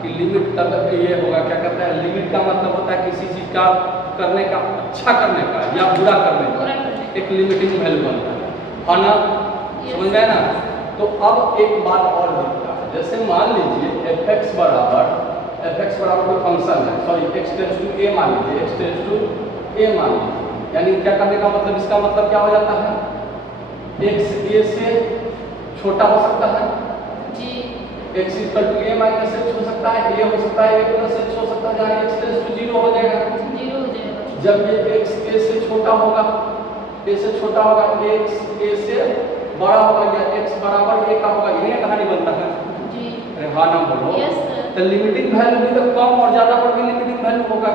कि लिमिट तब ये होगा, क्या कहते हैं, लिमिट का मतलब होता है किसी चीज़ का करने का, अच्छा करने का या बुरा करने का एक लिमिटिंग वैल्यू बनता है ना, समझ गए ना। तो अब एक बात और दिखता है, जैसे मान लीजिए एफ एक्स बराबर कोई फंक्शन है, सॉरी एक्स टेंस टू ए मान लीजिए, एक्स टेंस टू ए मान लीजिए, यानी क्या करने का मतलब, इसका मतलब क्या हो जाता है, एक्स ए से छोटा हो सकता है जी, x equal to a minus h हो सकता है, ए हो सकता है, ए प्लस एच हो सकता है, जहाँ एक्स टेंस टू जीरो हो जाएगा, जीरो हो जाएगा। जब ये एक्स ए से छोटा होगा, ए से छोटा होगा, एक्स ए से बड़ा होगा या एक्स बराबर ए का होगा, यही कहानी बनता है जी। अरे हाँ ना बोलो, तो लिमिटिंग वैल्यू भी तो कम और ज्यादा पर भी लिमिटिंग वैल्यू होगा,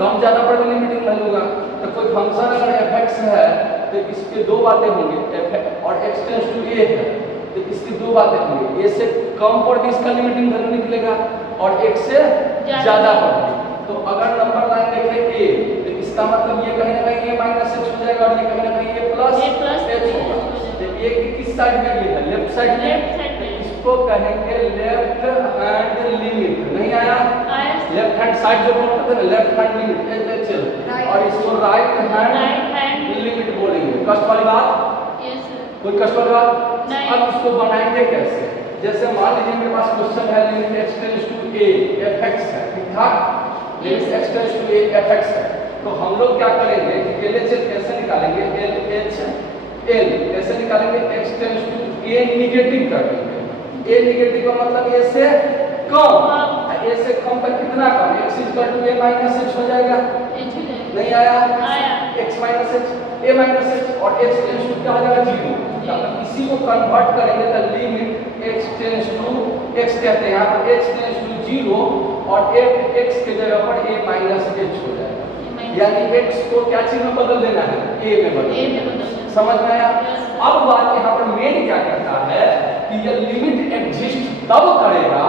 कम ज्यादा पर भी लिमिटिंग वैल्यू होगा। तो कोई फंक्शन अगर एफ एक्स है तो इसके दो बातें होंगी, एफ और एक्स टेंस टू ए है तो इसकी दो बातें होंगी, ए से कम पर भी इसका लिमिटिंग वैल्यू निकलेगा और एक से ज्यादा पर भी। तो अगर नंबर लाइन देखें ए तो इसका मतलब ये कहीं ना कहीं ए माइनस एच हो जाएगा और ये कहीं ना कहीं ए प्लस एच होगा। तो ए की किस साइड में ये है, लेफ्ट साइड में, इसको कहेंगे लेफ्ट हैंड लिमिट, नहीं आया, लेफ्ट हैंड साइड जो बोलते थे ना, left hand limit H L, और इसको राइट हैंड लिमिट बोलेंगे। कष्ट वाली बात, कोई कष्ट वाली बात। अब इसको बनाएंगे कैसे, जैसे मान लीजिए मेरे पास क्वेश्चन है limit x tends to a f x है, ठीक ठाक, limit x tends to a f x है, तो हम लोग क्या करेंगे कि एल एच एल कैसे निकालेंगे, एल एच एल कैसे निकालेंगे, x tends to a negative कर देंगे, ए निगेटिव का मतलब ए से कम, ए से कम पर कितना कम, x equal to a minus h हो जाएगा, नहीं आया, x minus h, a minus h और एक्स टेंस टू क्या हो जाएगा, जीरो। इसी को कन्वर्ट करेंगे तो limit x tends to, x कहते हैं यहाँ पर, एक्स टेंस टू जीरो और एक्स के जगह पर ए माइनस एच हो जाएगा, यानी एक्स को क्या चीज में बदल देना है, ए में बदल, समझ में आया। अब बात यहाँ पर मेन क्या कहता है कि ये लिमिट एग्जिस्ट तब करेगा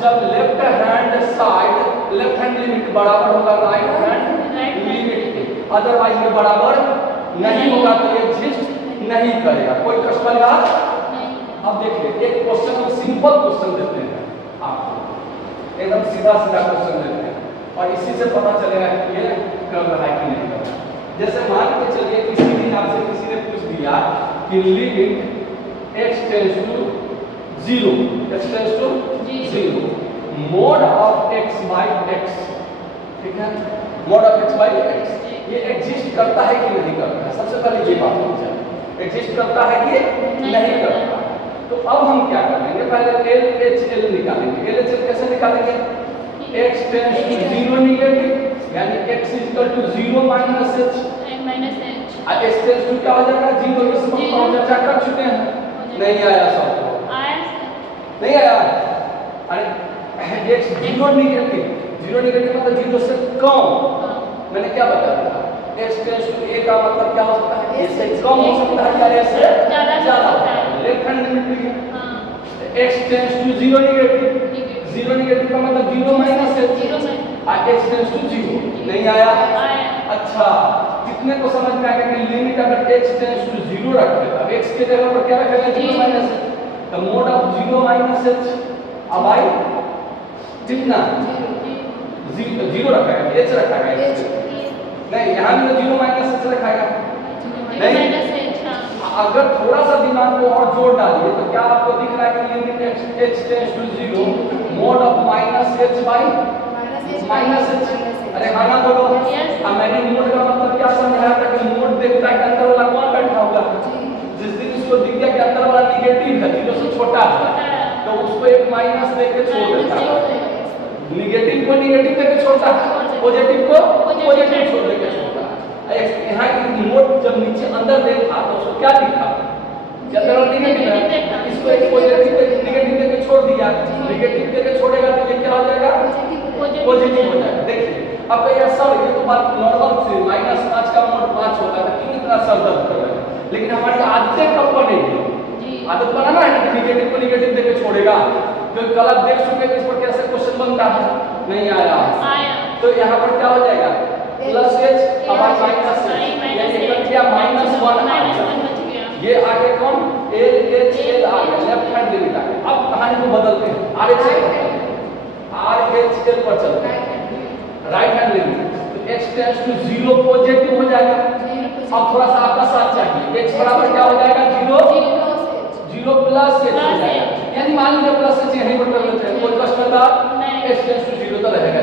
जब left hand side, left hand limit बराबर होगा राइट हैंड लिमिट के, अदरवाइज ये बराबर नहीं होगा तो ये एग्जिस्ट नहीं करेगा। कोई कष्ट वाली बात नहीं। अब देखिए एक क्वेश्चन हम सिंपल क्वेश्चन देते हैं आपको, एकदम सीधा सीधा क्वेश्चन देते हैं और इसी से पता चलेगा कि ये कर रहा है कि नहीं कर रहा है। जैसे मान के चलिए किसी दिन आपसे किसी ने पूछ दिया कि limit x tends to zero, x tends to zero, mod of x by x, ठीक है, mod of x by x ये एग्जिस्ट करता है कि नहीं करता है, सबसे पहले ये बात होनी चाहिए, एग्जिस्ट करता है कि नहीं करता है। तो अब हम क्या करेंगे, पहले एल एच एल निकालेंगे, एल एच एल कैसे निकालेंगे, x tends to zero negative, यानी x equal to zero minus h, और एक्स टेंस टू क्या हो जाएगा, जीरो, इसको हम चर्चा कर चुके हैं, नहीं आया सब, नहीं आया, अरे x zero negative, zero negative मतलब जीरो से कम, मैंने क्या बताया था, एक्स टेंस टू ए का मतलब क्या हो सकता है, ए से कम हो सकता है या ए से ज्यादा, लेफ्ट हैंड लिमिट भी है, x tends to zero negative, zero negative का मतलब जीरो माइनस है, एक्स टेंस टू जीरो, नहीं आया, अच्छा कितने को समझ में आ गया कि लिमिट अगर एक्स टेंस टू जीरो रखें, अब एक्स के जगह पर क्या रखेंगे, जीरो माइनस एच, तो mode of zero minus H, अब आई कितना, जीरो रखा है, एच रखा है, नहीं यहाँ भी तो जीरो माइनस एच रखा है, नहीं, अगर थोड़ा सा दिमाग को और जोड़ डालिए तो क्या आपको दिख रहा है कि limit x tends to zero, mod of minus h by minus h, अरे हाँ ना बोलो, अब मैंने मोड का मतलब क्या समझाया था कि मोड देखता है कि अंदर वाला कौन बैठा होगा, जिस दिन उसको दिख गया कि अंदर वाला निगेटिव है, जीरो से छोटा है, तो उसको एक माइनस देके छोड़ देता है, निगेटिव को निगेटिव देके छोड़ता है, पॉजिटिव को पॉजिटिव छोड़ देके छोड़ता है। यहाँ की मोड जब नीचे अंदर देखा तो उसको क्या दिखा, अंदर वाला निगेटिव है, इसको एक पॉजिटिव निगेटिव देके छोड़ दिया, निगेटिव देके छोड़ेगा तो ये क्या हो जाएगा, पॉजिटिव हो जाएगा। देखिए अब ये सर ये तो बात नॉर्मल से, -5 का मोड 5 होता है, क्यों इतना सर दर्द कर रहा है, लेकिन हमारी आदतें कब बनेगी, आदत बनाना है कि निगेटिव को निगेटिव देके छोड़ेगा, तो कल आप देख चुके हैं इस पर कैसे क्वेश्चन बनता है, नहीं आया, तो यहाँ पर क्या हो जाएगा, प्लस एच अब माइनस एच, यानी क्या -1 ये आगे कौन, एल एच एल आ गया, लेफ्ट हैंड लिमिट आ गया। अब कहानी को बदलते हैं, R H L R H L पर चलते हैं राइट हैंड लिमिट, तो x टेंड्स टू 0 पॉजिटिव हो जाएगा। अब थोड़ा सा आपका साथ चाहिए, x बराबर क्या हो जाएगा 0 प्लस h हो जाएगा, यानी मान लीजिए प्लस h यहीं पर कर लेते हैं, कोई कष्ट का x टेंड्स टू 0 तो रहेगा।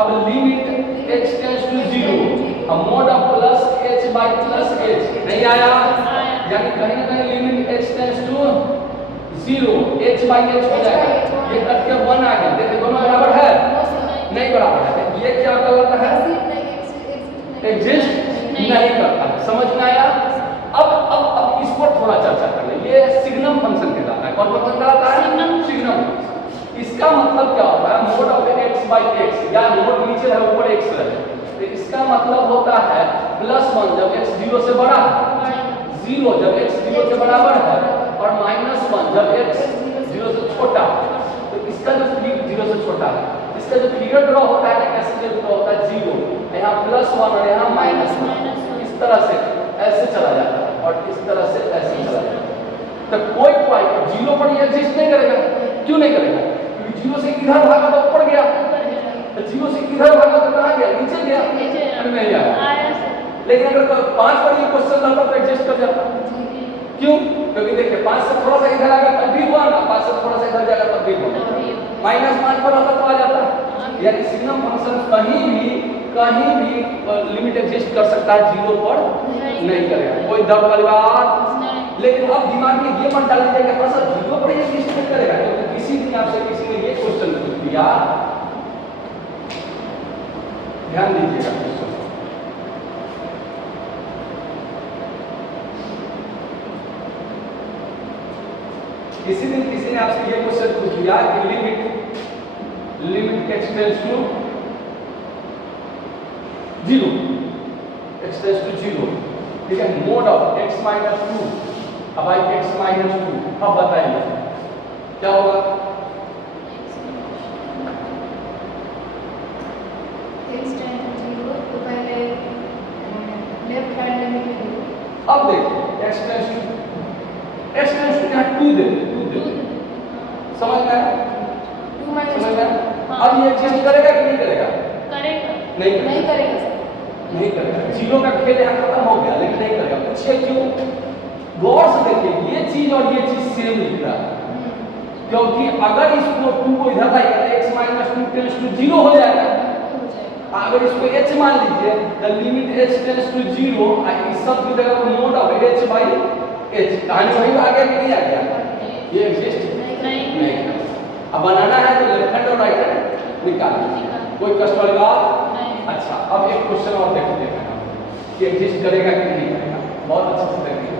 अब लिमिट x टेंड्स टू 0, अब mod of plus h by plus h नहीं आया, यानी कहीं ना कहीं limit x tends to 0 h by h हो जाएगा, ये कट के 1 आ गया। देखिए दोनों बराबर है नहीं बराबर है, ये क्या कहलाता है एग्जिस्ट नहीं करता है। समझ में आया? अब इस पर थोड़ा चर्चा कर ले। ये सिग्नम फंक्शन कहलाता है। कौन फंक्शन कहलाता है? सिग्नम। इसका मतलब क्या होता है? Mod of x by x, या मोड नीचे है ऊपर x रहे, तो इसका मतलब होता है +1 जब x 0 से बड़ा है, 0 जब x 0 के बराबर है, और -1 जब x 0 से छोटा है। तो इसका जो 0 से छोटा है, इसका जो फिगर ड्रॉ होता है ना, कैसे ड्रॉ होता है 0, यहाँ +1 और यहाँ -1, इस तरह से ऐसे चला जाता है और इस तरह से ऐसे चला जाता है। तो कोई पॉइंट 0 पर ये एग्जिस्ट नहीं करेगा। क्यों नहीं करेगा? क्योंकि 0 से इधर भागा तो ऊपर गया, तो 0 से इधर भागा तो कहाँ गया? नीचे गया, नहीं आया। लेकिन अगर 5 पर ये क्वेश्चन आता तो एग्जिस्ट कर जाता। क्यों? क्योंकि देखिए 5 से थोड़ा सा इधर आएगा तब भी 1, 5 से थोड़ा सा इधर जाएगा तब भी 1, -5 पर आता तो आ जाता। यानी सिग्नम फंक्शन कहीं भी लिमिट एग्जिस्ट कर सकता है, 0 पर नहीं करेगा। कोई दर्द वाली बात? लेकिन अब दिमाग में ये मत डाल लीजिएगा थोड़ा सा 0 पर एग्जिस्ट नहीं करेगा, क्योंकि किसी दिन आपसे किसी ने ये क्वेश्चन पूछ दिया, ध्यान दीजिएगा क्वेश्चन। किसी दिन किसी ने आपसे ये क्वेश्चन पूछ दिया कि limit x tends to 0, x tends to 0, ठीक है, मोड ऑफ x माइनस 2 अब आई x माइनस 2, अब बताइए क्या होगा? x टेंड्स टू 0 तो पहले लेफ्ट हैंड लिमिट लो। अब देखिए x टेंड्स टू यहाँ 2 दे, समझ में आया? 2 माइनस समझ में आया? अब ये एग्जिस्ट करेगा कि नहीं करेगा? करेगा। नहीं करेगा सर, नहीं करेगा। 0 का खेल यहाँ खत्म हो गया, लेकिन नहीं करेगा। पूछिए क्यों? गौर से देखिए, ये चीज और ये चीज सेम लिख रहा है, क्योंकि अगर इसको 2 को इधर लाएंगे तो x माइनस 2 टेंड्स टू 0 हो जाएगा। अगर इसको h मान लीजिए, the limit h tends to 0, इस सब की जगह पर mod of h by h, कहानी वही आ गया कि नहीं आ गया? ये एग्जिस्ट नहीं। अब बनाना है तो लेफ्ट हैंड और राइट हैंड निकालिए, कोई कष्ट वाली बात नहीं। अच्छा, अब एक क्वेश्चन और देखते हैं कि एग्जिस्ट करेगा कि नहीं करेगा। बहुत अच्छे से देखिए,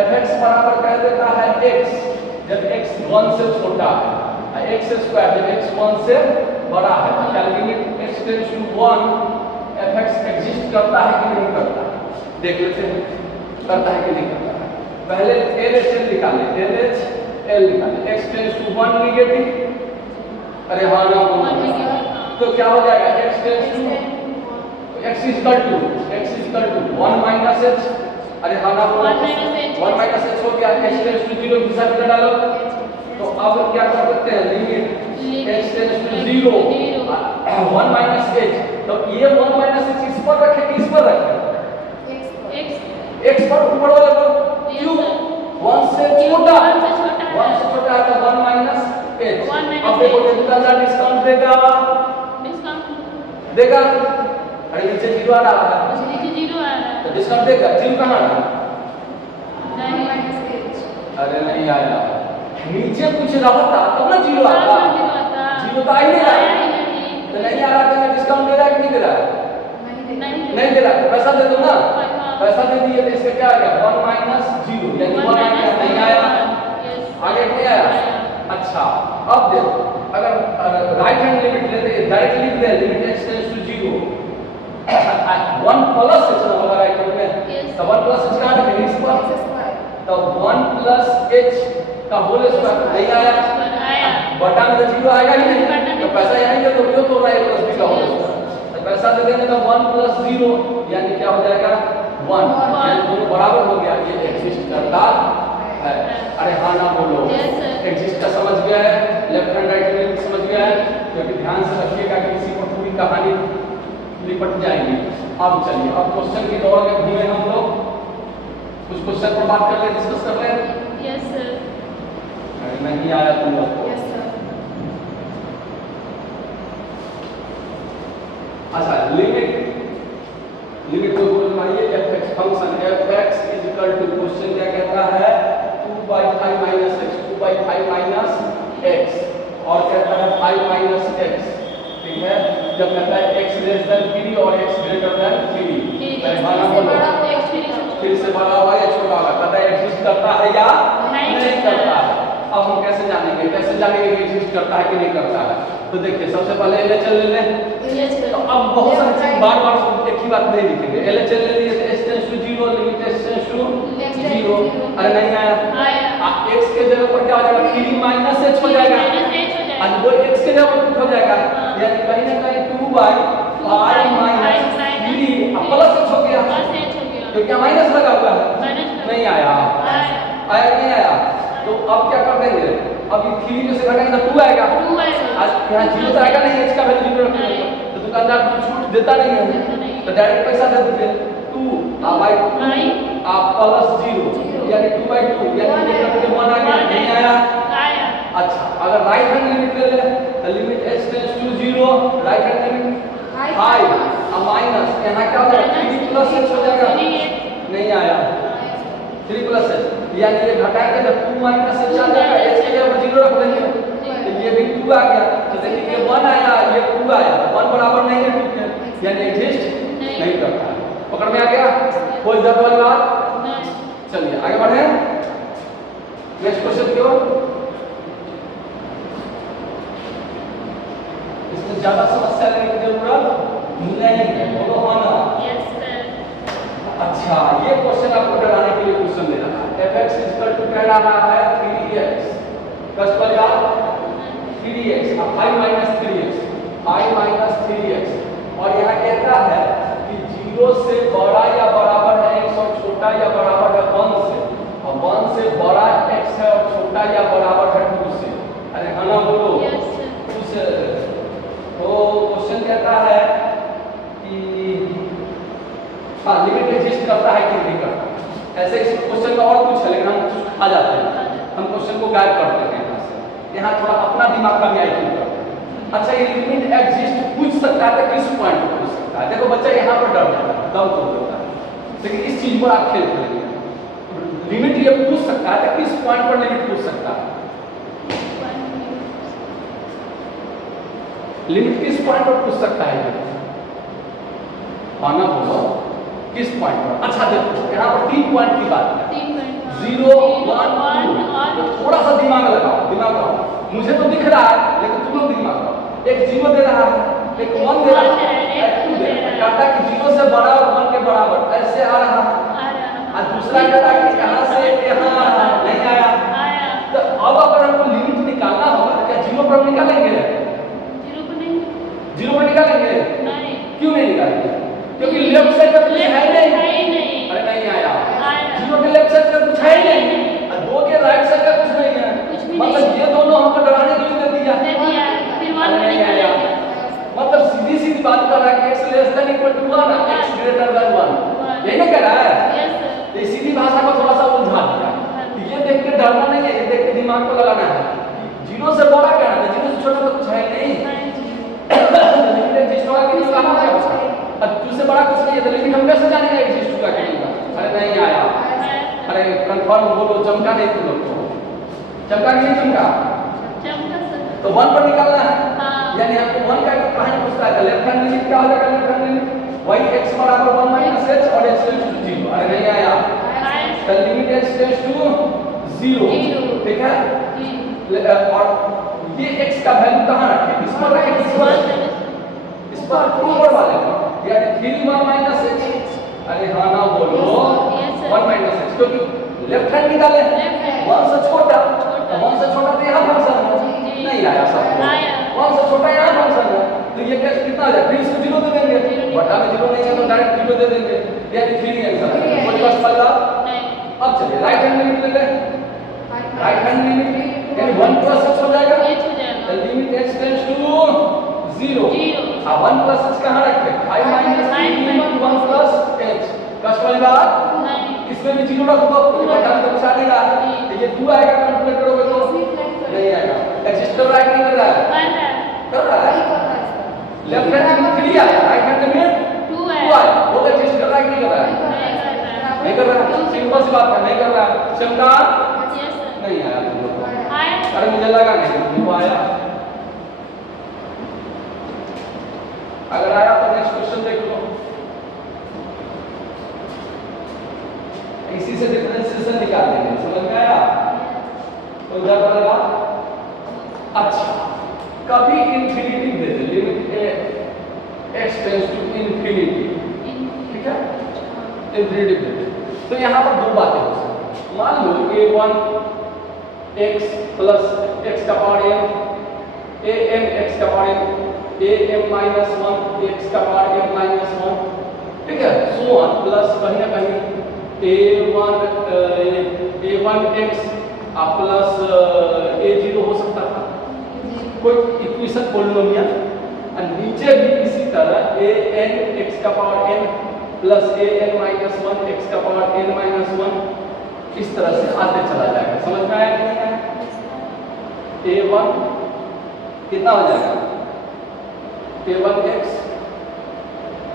fx बराबर कह देता है x जब x 1 से छोटा है, x स्क्वायर जब x 1 से बड़ा है, तो क्या limit x tends to 1 fx exist करता है कि नहीं करता? देख लेते हैं करता है कि नहीं करता है। पहले LHL निकालें, LHL निकालें, x टेंड्स टू 1 नेगेटिव, अरे हाँ ना, तो क्या हो जाएगा? x tends to x equal to 1 minus h, अरे हाँ ना, 1 माइनस h हो गया। x टेंड्स टू 0 की साइड डालो, तो अब क्या कर सकते हैं? Limit x tends to 0 1 minus h, तो ये 1 माइनस h इस पर रखें कि इस पर रखें? x पर, ऊपर वाले पर। क्यों? 1 से छोटा है तो 1 माइनस h। अब देखो ये दूसरा डिस्काउंट देगा, अरे नीचे 0 आ रहा है, तो डिस्काउंट देगा। 0 कहाँ आ रहा है? अरे नहीं आया, नीचे कुछ रहा था तब ना 0 आता, 0 तो आ ही नहीं रहा, तो नहीं आ रहा, तो मैं डिस्काउंट दे रहा है कि नहीं दे रहा है? नहीं दे रहा है, पैसा दे दो ना, पैसा दे दिए तो इससे क्या आ गया? 1 माइनस 0, यानी 1 माइनस नहीं आया, आगे नहीं आया। अच्छा, अब देखो, अगर राइट हैंड लिमिट लेते हैं, डायरेक्ट लिख दे limit x tends to 0, 1 plus h ना होगा राइट हैंड में, तो 1 प्लस h कहाँ रखेंगे? इस पर, तो 1 प्लस h का होल स्क्वायर नहीं आया, बटा में तो 0 आएगा ही नहीं, तो पैसा यहाँ ही तो क्यों तो रहा है प्लस b का होल स्क्वायर, तो पैसा दे देंगे तो 1 प्लस 0 यानी क्या हो जाएगा? 1, यानी दोनों बराबर हो गया। ये एग्जिस्ट करता है। अरे हाँ ना बोलो। Yes, sir. एग्जिस्ट का समझ गया है, लेफ्ट हैंड राइट हैंड समझ गया है, क्योंकि ध्यान से रखिएगा कि इसी पर पूरी कहानी लिपट जाएगी। अब चलिए, अब क्वेश्चन की दौड़ में घूमे हम लोग, कुछ क्वेश्चन पर बात कर ले, डिस्कस कर ले। Yes sir. अरे नहीं आया तुम लोग को। Yes sir. अच्छा, लिमिट को बोल मानिए fx function fx is equal to, question क्या कहता है 2/5 माइनस x, 2/5 माइनस x, और कहता है 5 माइनस x, ठीक है। जब कहता है x लेस देन 3 और x ग्रेटर देन 3, अरे माना बोलो फिर से बड़ा होगा या छोटा होगा, कहता है एग्जिस्ट करता है या नहीं करता है। अब हम कैसे जानेंगे कि एग्जिस्ट करता है कि नहीं करता है? तो देखिए, सबसे पहले एलएचएल ले लें। तो अब बहुत सारी चीज बार-बार एक ही बात नहीं लिखेंगे। एलएचएल ले लिए, s tends to 0, limit s tends to 0। अरे नहीं आया, x के जगह पर क्या हो जाएगा, 3 माइनस h हो जाएगा, और वो x के जगह पर हो जाएगा, यानी कहीं ना कहीं 2/5 माइनस 3 प्लस h हो गया, तो क्या माइनस लगा हुआ है, नहीं आया, नहीं आया। तो अब क्या कर देंगे, अब ये 3 में से घटाएंगे तो 2 आएगा, आज यहाँ 0 तो आएगा नहीं, h का वैल्यू 0 रखेंगे तो दुकानदार को छूट देता नहीं है, तो डायरेक्ट पैसा दे दीजिए 2/2 आप प्लस 0, यानी 2/2, यानी ये करके 1 आ गया, नहीं आया। अच्छा, अगर राइट हैंड लिमिट ले ले तो limit h tends to 0, right hand limit 5 और माइनस, यहाँ क्या होगा 3 प्लस h हो जाएगा, नहीं आया, 3 प्लस h, यानी ये घटाएंगे तो 2 माइनस h आ जाएगा, h के जगह 0 रख देंगे, तो ये भी 2 आ गया, तो देखिए ये 1 आया, ये 2 आया, 1 बराबर नहीं है 2 के, यानी एग्जिस्ट नहीं करता है। पकड़ में आ गया, कोई जरूरत वाली बात? चलिए आगे बढ़े, नेक्स्ट क्वेश्चन की ओर। इसमें ज्यादा समस्या लेने की जरूरत नहीं है, बोलो हाँ ना। अच्छा, ये क्वेश्चन आपको डराने के लिए क्वेश्चन दे रहा है, fx इक्वल टू कह रहा है 3x, कस पर यार 3x, अब 5 माइनस 3x, 5 माइनस 3x, और यहाँ कहता है कि 0 से बड़ा या बराबर है x और छोटा या बराबर है 1 से, और 1 से बड़ा x है और छोटा या बराबर है 2 से। अरे हाँ ना बोलो, कुछ तो क्वेश्चन कहता है कि हाँ लिमिट एग्जिस्ट करता है कि नहीं करता। ऐसे इस क्वेश्चन का और कुछ है, लेकिन हम कुछ खा जाते हैं, हम क्वेश्चन को गायब कर देते हैं यहाँ से, यहाँ थोड़ा अपना दिमाग का भी आईक्यू करते हैं। अच्छा, ये लिमिट एग्जिस्ट पूछ सकता है तो किस पॉइंट पर पूछ सकता है? देखो बच्चा यहाँ पर डर जाता है, दम तो होता है, लेकिन इस चीज पर आप खेल खेलेंगे। लिमिट ये पूछ सकता है तो किस पॉइंट पर लिमिट पूछ सकता है? लिमिट किस पॉइंट पर पूछ सकता है? आना बोलो किस पॉइंट पर? अच्छा देखो, यहाँ पर 3 पॉइंट की बात है, 0, 1, 2। थोड़ा सा दिमाग लगाओ, मुझे तो दिख रहा है लेकिन तुम लोग दिमाग लगाओ। एक 0 दे रहा है, एक 1 दे रहा है, एक 2 दे रहा है, कहता है कि 0 से बड़ा और 1 के बराबर ऐसे आ रहा है, और दूसरा कहता है कि यहाँ से यहाँ आ रहा है, नहीं आया। तो अब अगर हमको लिमिट निकालना होगा तो क्या 0 पर निकालेंगे? 0 पर निकालेंगे? क्यों नहीं निकालेंगे? क्योंकि लेफ्ट साइड का कुछ है नहीं। अरे नहीं आया, 0 के लेफ्ट साइड का कुछ है नहीं, और 2 के राइट साइड का कुछ नहीं है, मतलब ये दोनों हमको डराने के लिए दे दिया, नहीं आया। मतलब सीधी सीधी बात कर रहा है कि x less than equal to 1, x greater than 1, यही ना कह रहा है। ये सीधी भाषा को थोड़ा सा उलझा दिया, ये देख के डरना नहीं है, ये देख के दिमाग को लगाना है। 0 से बड़ा कहना है, 0 से छोटा तो कुछ है नहीं, लेकिन एग्जिस्ट होगा कि नहीं होगा क्या पता। अब 2 से बड़ा कुछ नहीं है तो लेकिन हम कैसे जानेंगे एग्जिस्ट होगा कि नहीं होगा? अरे नहीं आया, अरे कंफर्म बोलो, चमका नहीं तुम लोग को, चमका नहीं चमका, तो 1 पर निकालना है, यानी आपको 1 का कहानी पूछता है, लेफ्ट हैंड लिमिट क्या हो जाएगा? Left hand limit y x बराबर 1 माइनस h और h टेंड्स टू 0। अरे नहीं आया, तो लिमिट h टेंड्स टू 0, ठीक है। और ये x का वैल्यू कहां रखें? इस पर रखें, इस पर ऊपर वाले पर, यानी 3 1 माइनस h। अरे हाँ ना बोलो, 1 माइनस h, क्योंकि लेफ्ट हैंड निकाले 1 से छोटा, 1 से छोटा तो यहाँ फंक्शन है, नहीं आया सब, 1 से छोटा यहाँ फंक्शन है, तो ये कैसे कितना आ जाए? फिर इसको 0 दे देंगे, बटा में 0 नहीं है तो डायरेक्ट 0 दे देंगे, यानी 3 आंसर है। कोई बस पल्ला। अब चलिए राइट हैंड लिमिट ले लें, राइट हैंड लिमिट यानी 1 प्लस h हो जाएगा, h हो जाएगा, the limit h tends to 0। 0, अब 1 प्लस h कहां रखे, 5 माइनस 3 into 1 प्लस h। कष्ट वाली बात, नहीं, इसमें भी 0 रख दो, बटा में तो बचा देगा, तो ये 2 आएगा, कैलकुलेट करोगे तो नहीं आएगा। एक्सिस्टर राइट नहीं कर रहा है, कर रहा है, कर रहा है, लेफ्ट हैंड में 3 आया, राइट हैंड में 2 2 है, आया, वो तो एक्सिस्टर राइट नहीं कर रहा है, नहीं कर रहा है, सिंपल सी बात है, नहीं कर रहा है। शंका yes sir, नहीं आया तुम लोग को, आया, अरे मुझे लगा नहीं तुमको आया। अगर आया तो नेक्स्ट क्वेश्चन देख लो, इसी से डिफरेंशिएशन निकाल देंगे, समझ में आया? तो उधर वाला अच्छा, कभी इंफिनिटी दे दे, limit x tends to infinity, ठीक है, इंफिनिटी दे दे, तो यहाँ पर दो बातें हो सकती। मान लो a1 x प्लस x का पावर m, am x का power m, am minus 1 x का पावर m माइनस 1, ठीक है, सो ऑन प्लस कहीं ना कहीं a1 x प्लस a0 हो सकता था, कोई इक्वेशन पॉलिनोमियल, और नीचे भी इसी तरह an x का power n plus an minus 1 x का पावर n माइनस 1, इस तरह से आते चला जाएगा। समझ में आया कि नहीं आया? a1 कितना हो जाएगा, a1 x,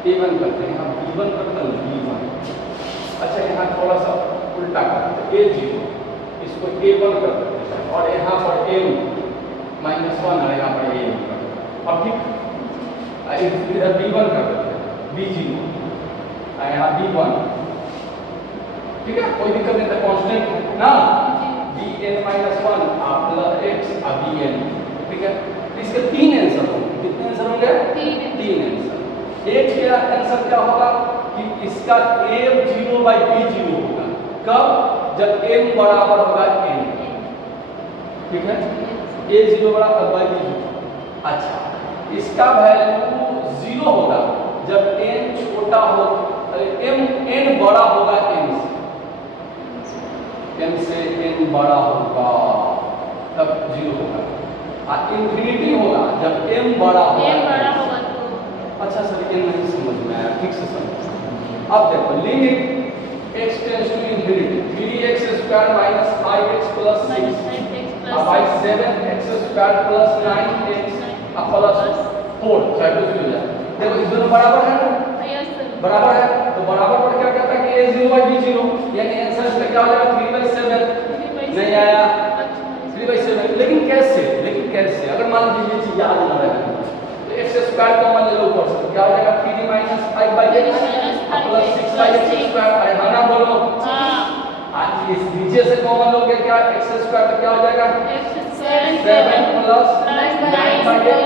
a1 करते हैं हम, b1 करते हैं b1। अच्छा यहाँ थोड़ा सा उल्टा करते हैं, a0 इसको a1 कर देते हैं, और यहाँ पर m माइनस 1 है, यहाँ पर am कर देते हैं, अब ठीक, इधर b1 कर देते हैं, b0 यहाँ b1, ठीक है, कोई दिक्कत नहीं था, कांस्टेंट ना, bn minus 1 plus x bn, ठीक है। इसके 3 आंसर होंगे, कितने आंसर होंगे? 3 आंसर। एक क्या आंसर क्या होगा कि इसका m0 by b0 होगा, कब? जब m बराबर होगा n, ठीक है, a0 बराबर by b0। अच्छा, इसका वैल्यू 0 होगा जब n छोटा हो, n बड़ा होगा n से n बड़ा होगा तब 0 होगा, और इंफिनिटी होगा जब m बड़ा होगा, m बड़ा होगा तो, अच्छा सर ये नहीं समझ में आया, ठीक से समझ। अब देखो limit x tends to infinity, 3x square minus 5x plus 6, अब by 7x square plus 9x अब प्लस 4, चाहे कुछ भी हो जाए। देखो इस दोनों बराबर है ना, yes sir, बराबर है, तो बराबर पर क्या कहता है कि a0 by b0, यानी आंसर इसका क्या हो जाएगा, 3/7। नहीं आया 3/7, लेकिन कैसे, अगर मान लीजिए ये चीज याद ना रहे तो x स्क्वायर कॉमन ले लो ऊपर से, क्या हो जाएगा 3 minus 5/x plus 6/x square, है ना, बोलो हाँ, आज इस नीचे से कॉमन लोगे क्या, x स्क्वायर तो क्या हो जाएगा 7 plus 9/x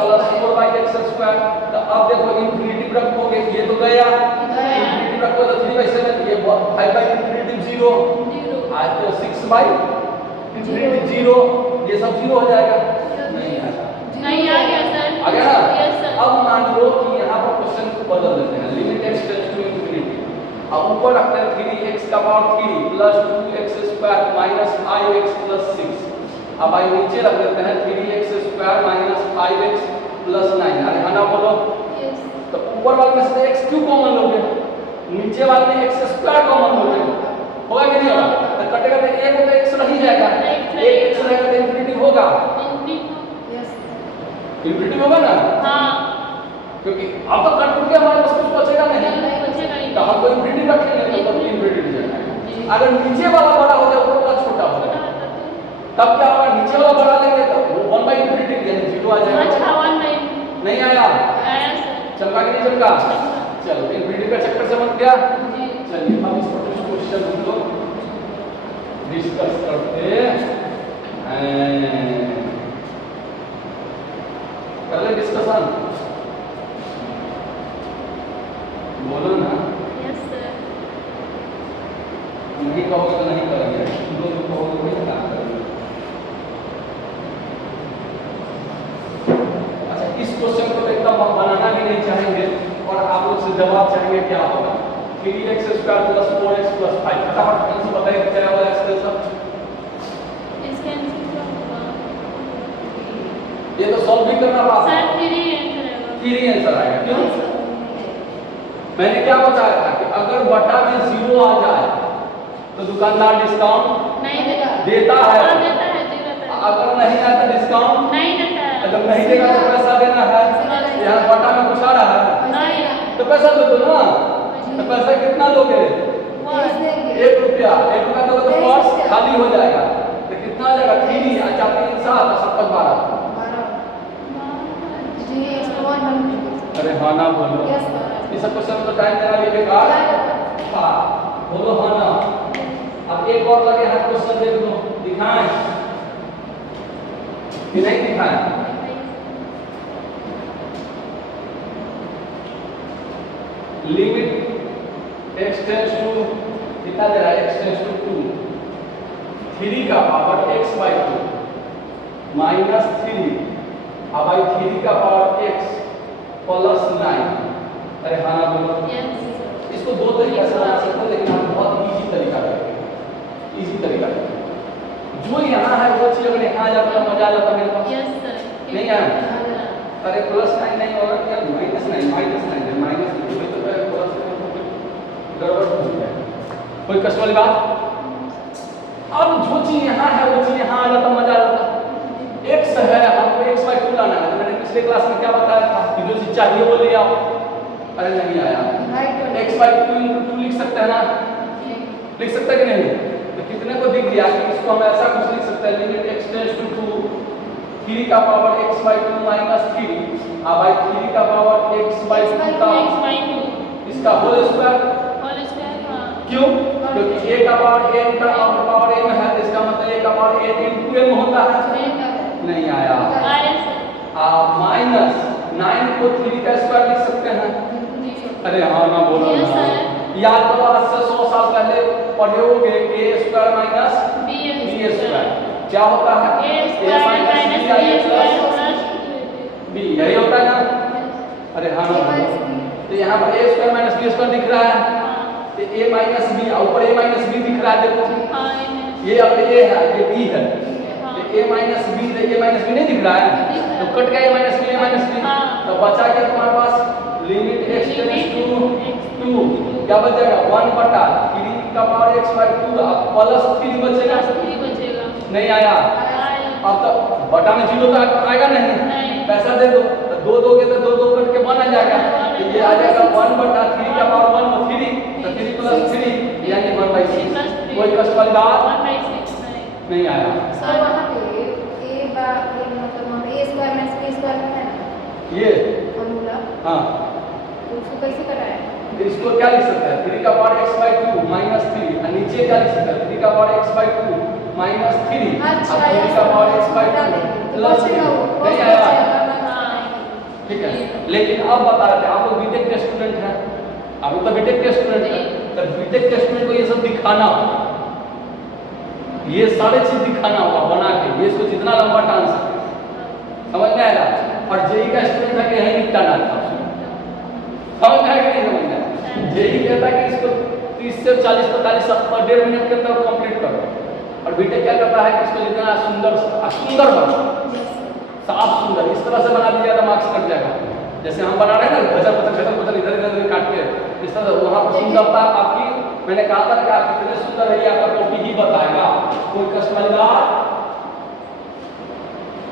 plus 4/x square. तो अब देखो इंफिनिटी रखोगे, ये तो गया, इंफिनिटी रखोगे तो 3/7, ये 5/इंफिनिटी 0, आज तो 6/इंफिनिटी 0, ये सब 0 हो जाएगा, नहीं आया, नहीं आ गया सर, आ गया ना। yes sir, अब मान लो कि यहाँ पर क्वेश्चन को बदल देते हैं, limit x tends to infinity, अब ऊपर रखते हैं 3x का power 3 plus 2x square minus 5x plus 6, अब आई नीचे रख देते हैं 3x square minus 5x plus 9, अरे है ना, बोलो तो ऊपर वाले में से x क्यों कॉमन लोगे, नीचे वाले में x स्क्वायर कॉमन लोगे, होगा कि नहीं होगा, तो कटेगा तो एक तो x रह ही जाएगा, एक x रहेगा तो इंफिनिटी होगा, इंफिनिटी होगा ना, हाँ, क्योंकि अब तो कट के हमारे पास कुछ बचेगा नहीं, बचेगा ही तो हम तो इंफिनिटी रखेंगे तो इंफिनिटी जाएगा। अगर नीचे वाला बड़ा हो जाए ऊपर वाला छोटा हो जाए तब क्या होगा, नीचे वाला बढ़ा देंगे तो वो 1/इंफिनिटी यानी 0 आ जाएगा। अच्छा 1 नहीं आया, आया सर, चमका कि नहीं चमका, चलो इंफिनिटी का चक्कर समझ गया। जी, चलिए अब इस पर कुछ क्वेश्चन हम लोग डिस्कस करते हैं, कर ले डिस्कशन, बोलो ना, yes sir, नहीं कहोगे तो नहीं करेंगे, दो जो कहोगे वही काम करेंगे। अच्छा इस क्वेश्चन को एकदम बनाना भी नहीं चाहेंगे और आप लोग से जवाब चाहेंगे क्या होगा, 3x square plus 4x plus 5, फटाफट आंसर बताइए क्या होगा इसका सब। ये तो सॉल्व भी करना बात है। सर 3 आंसर आएगा। 3 आंसर आएगा। क्यों? मैंने क्या बताया था कि अगर बटा में 0 आ जाए तो दुकानदार डिस्काउंट नहीं देता। देता है। हाँ, देता है, देता है। अगर नहीं आया तो डिस्काउंट नहीं देता है। जब नहीं देगा तो पैसा देना है। यहाँ बटा में कुछ आ रहा है नहीं। तो पैसा दो दो ना। तो पैसा कितना दोगे? 1 रुपया। 1 रुपया दोगे तो पर्स खाली हो जाएगा। तो कितना आ जाएगा? 3 और 4 3 7 और 7 12। अरे हाँ ना बोलो। ये सब क्वेश्चन में तो टाइम देना भी बेकार। हाँ बोलो हाँ ना। अब एक और लगे हाथ क्वेश्चन देख लो, दिखाएं कि नहीं दिखाएं? लिमिट x टेंड्स टू कितना दे रहा है? x टेंड्स टू 2 3 का पावर x बाई 2 माइनस 3 अब बाई 3 का पावर x प्लस 9। अरे हाँ ना बोलो। यस। इसको दो तरीका से बना सकते हैं, लेकिन हम बहुत इजी तरीका रखेंगे। इजी तरीका रखेंगे। जो यहाँ है वो चीज अगर यहाँ जाता है मजा आ जाता मेरे पास। Yes sir. नहीं है? अरे प्लस 9 नहीं होगा क्या? माइनस 9 माइनस 9 है माइनस 9 तो प्लस गड़बड़ हो जाएगा। कोई कष्ट वाली बात? अब जो चीज यहाँ है वो चीज यहाँ आ जाता मजा आ जाता। x है हमको x बाई 2 लाना है। तो मैंने पिछले क्लास में क्या बताया था कि जो चीज चाहिए वो ले आओ। अरे नहीं आया। x बाई 2 into 2 लिख सकते हैं ना? लिख सकते हैं कि नहीं? तो कितने को दिख गया कि इसको हम ऐसा कुछ लिख सकते हैं लिमिट x टेंड्स टू 2 3 का पावर x बाई 2 माइनस 3 अब बाई 3 का पावर x बाई 2 का x बाई 2 इसका होल स्क्वायर। Whole square. हाँ। क्यों? क्योंकि a का पावर n का पावर m है, इसका मतलब a का पावर n into m होता है। नहीं आया। आया सर। माइनस 9 को 3 का स्क्वायर लिख सकते हैं। अरे हाँ ना बोलो Yes, ना। sir. याद करो आज से 100 साल पहले पढ़े होगे a square minus b b square क्या होता है? a square minus b square plus b यही होता है ना? अरे हाँ ना बोलो। तो यहाँ पर a square minus b square दिख रहा है। तो a माइनस b ऊपर a माइनस b दिख रहा है देखो। हाँ ये अब a है ये b है। तो a माइनस b नहीं दिख रहा है तो कट गया a माइनस b तो बचा क्या तुम्हारे पास? लिमिट x टेंड्स टू 2 क्या बचेगा? 1 बटा 3 का पावर x बाई 2 प्लस 3 बचेगा। नहीं आया। अब तो बटा में 0 तो आएगा नहीं। पैसा दे दो तो 2 दोगे तो 2 कट के 1 आ जाएगा। तो ये आ जाएगा 1 बटा 3 का पावर 1 3 तो 3 प्लस 3 यानी 1/6। कोई कष्ट वाली बात नहीं आया। सर वहाँ पे a मतलब वहाँ पे a square minus b square है ना ये फॉर्मूला। हाँ तो उसको कैसे कराया? इसको क्या लिख सकते हैं? 3 का पावर x बाई 2 माइनस 3 और नीचे क्या लिख सकते हैं? 3 का पावर x बाई 2 माइनस 3 अच्छा, और 3 का पावर x बाई 2 प्लस 3 नहीं आया। ठीक है, लेकिन अब बता रहे थे आप लोग बीटेक के स्टूडेंट हैं। आप लोग तो बीटेक के स्टूडेंट हैं। तो बीटेक के स्टूडेंट को ये सब दिखाना होगा, ये सारे चीज दिखाना होगा बना के। ये इसको जितना लंबा टान सके समझ में आएगा। और जेई का स्टूडेंट है कि यही निपटाना था समझ में आएगा नहीं समझ में? जेई कहता है कि इसको 30 से 40 45 1.5 मिनट के अंदर कंप्लीट करो। और बीटेक क्या करता है कि इसको जितना सुंदर बना साफ सुंदर इस तरह से बना दिया तो मार्क्स कट जाएगा। जैसे हम बना रहे हैं ना गजर इधर इधर काट के इस तरह वहाँ पर सुंदरता आपकी मैंने कहा था कि आप कितने सुंदर है ये आपका टॉपिक ही बताएगा। कोई कष्ट वाली बात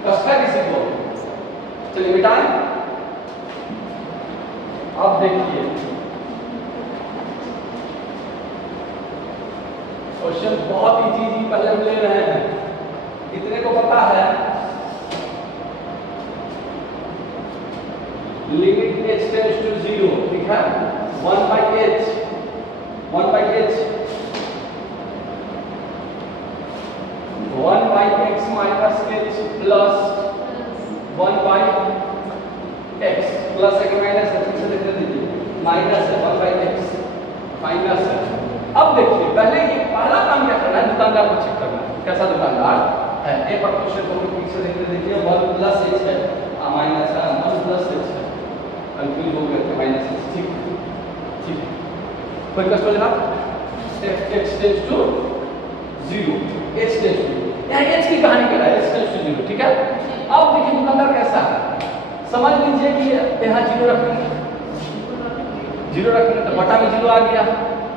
कष्ट है किसी को? चलिए मिटाएं। अब देखिए क्वेश्चन बहुत इजी पहले हम ले रहे हैं। कितने को पता है लिमिट h टेंड्स टू 0 ठीक है 1/h 1/h 1/x minus h plus 1/x plus है कि माइनस है? ठीक से देख लीजिए माइनस है 1/x माइनस है। अब देखिए पहले ये पहला काम क्या करना है? दुकानदार को चेक करना है कैसा दुकानदार है। एक बार क्वेश्चन को पीछे देख देखिए 1 प्लस h है माइनस है 1 प्लस h है कंफ्यूज हो गए थे माइनस h ठीक कोई कष्ट वाली बात? x tends to 0 h tends to यहाँ h की कहानी क्या है? h टेंड्स टू 0 ठीक है। अब देखिए दुकानदार समझ लीजिए कि यहाँ जीरो रखेंगे, जीरो रखेंगे तो बटा में जीरो आ गया।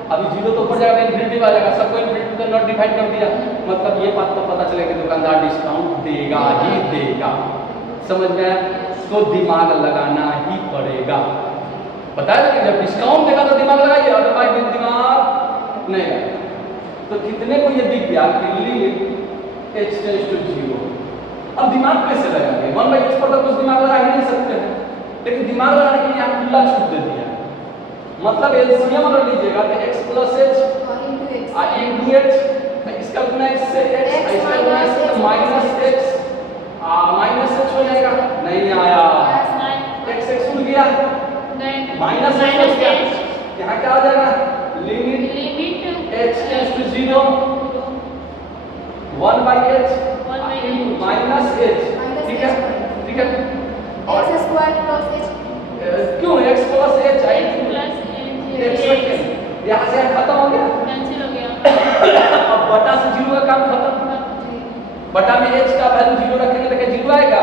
अभी जीरो तो ऊपर जाएगा, इन्फिनिटी आ जाएगा, सबको इन्फिनिटी तो नॉट डिफाइन कर दिया, मतलब ये बात तो पता चलेगा कि दुकानदार डिस्काउंट देगा ही देगा। समझ में आया? तो दिमाग लगाना ही पड़ेगा। बताया कि जब डिस्काउंट देगा तो दिमाग लगाइए, अदरवाइज दिमाग नहीं लगाएगा। तो कितने को ये दिख गया कि लिमिट h टेंड्स टू 0। अब दिमाग कैसे लगाएंगे? 1/h पर तो कुछ दिमाग लगा ही नहीं सकते हैं, लेकिन दिमाग लगाने के लिए यहाँ खुला छूट दे दिया। मतलब एलसीएम अगर लीजिएगा तो x plus h into h, इसका गुना x से x, इसका गुना x से माइनस x, माइनस h हो जाएगा। नहीं आया, x x उड़ गया, माइनस h हो गया। यहाँ क्या आ जाएगा? Limit h tends to 0 1/h minus h। ठीक है, ठीक है। और x स्क्वायर प्लस h क्यों x प्लस h आई x सेकंड यहाँ से खत्म हो गया, कैंसिल हो गया। अब बटा से जीरो का काम खत्म। बटा में h का वैल्यू जीरो रखेंगे तो क्या जीरो आएगा?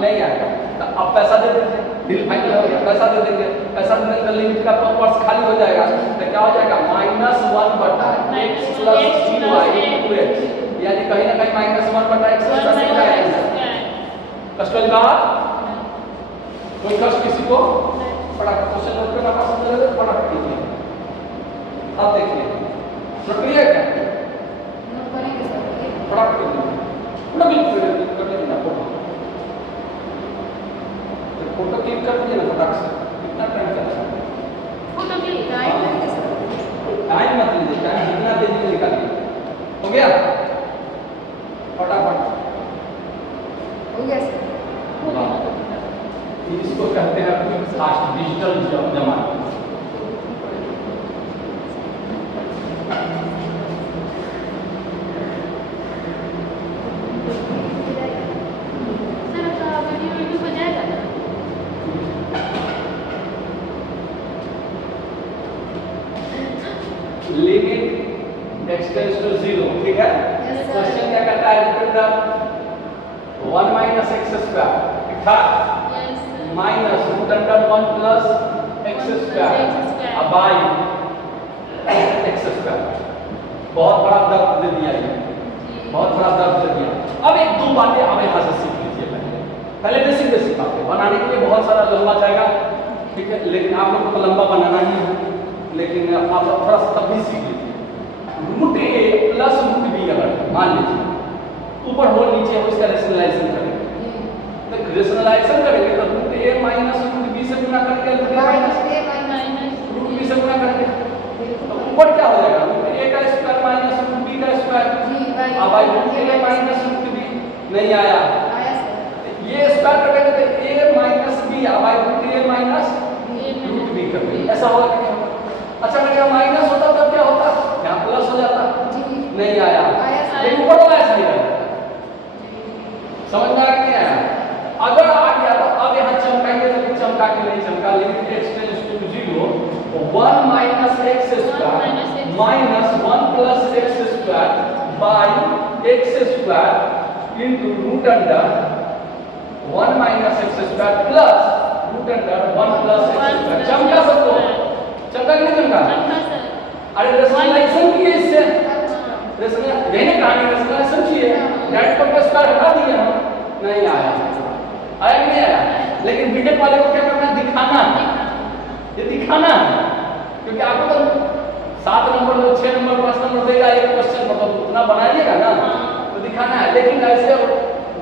नहीं आएगा। तो अब पैसा दे देंगे, डील फाइनल हो गया, पैसा दे देंगे। पैसा देने का लिमिट का पर्स खाली हो जाएगा, तो क्या हो जाएगा? -1 बटा x प्लस 0 इंटू h, यानी कहीं ना कहीं -1 बटा x प्लस 0 आएगा। कष्ट वाली बात? कोई कष्ट किसी को? पढ़ा क्वेश्चन नोट करना पसंद है तो पढ़ा कीजिए। अब देखिए प्रक्रिया क्या है, नोट करेंगे सर। पढ़ा कीजिए, पूरा क्लिक कर लीजिए ना फोटो, तो फोटो क्लिक कर दीजिए ना फटाक से। कितना टाइम चलता है? फोटो क्लिक टाइम करेंगे सर। टाइम मत लीजिए, टाइम जितना तेजी से निकालिए। हो गया? फटाफट हो गया सर। इसको कहते हैं फास्ट डिजिटल जमाना। सर का वीडियो यूट्यूब पे जाएगा ना? लिमिट x टेंड्स टू 0, ठीक है? Yes, sir. क्वेश्चन क्या कहता है? रिटर्न 1 माइनस x स्क्वायर, ठीक था? Yes minus root under 1 plus x square अब बाई x स्क्वायर। बहुत बड़ा दर्द दे दिया ये, बहुत बड़ा दर्द दे दिया। अब एक दो बातें आप यहाँ से सीख लीजिए। पहले बेसिक बेसिक बातें बनाने के लिए बहुत सारा लंबा जाएगा, ठीक है, लेकिन आप लोगों को लंबा बनाना ही है, लेकिन आप थोड़ा सा तब भी सीख लीजिए। Root a plus root b अगर मान लीजिए ऊपर हो नीचे हो, इसका रेशनलाइजेशन करेंगे। तो रेशनलाइजेशन करेंगे तो root a minus root b से गुना करके root a minus root b से गुना करके तो ऊपर क्या हो जाएगा? रूट a का स्क्वायर माइनस रूट b का स्क्वायर। अब भाई root a minus root b नहीं आया, आया सर। ये स्क्वायर करेंगे तो a माइनस b, अब भाई root a minus root b कर देंगे। ऐसा होगा कि अच्छा अगर यहाँ माइनस होता तब क्या होता? यहाँ प्लस हो जाता। नहीं आया, लेकिन ऊपर वाला ऐसा ही रहेगा। समझ में आ गया? अगर आ गया तो अब यहाँ चमकाएंगे, लेकिन चमका के नहीं चमका। Limit x tends to 0 1 minus x square minus 1 plus x square by x square into root under 1 minus x square plus root under 1 plus x square. चमका सबको? चमका कि नहीं चमका? अरे रेशनलाइजेशन किए इससे, मैंने कहा रेशनलाइजेशन किए, डायरेक्ट पर स्क्वायर हटा दिए हम, नहीं आया। आया कि नहीं आया? लेकिन बीटेक वाले को क्या करना है? दिखाना है, ये दिखाना है, क्योंकि आपको तो 7 नंबर 6 नंबर 5 नंबर देगा एक क्वेश्चन, मतलब उतना बनाइएगा ना तो दिखाना है। लेकिन ऐसे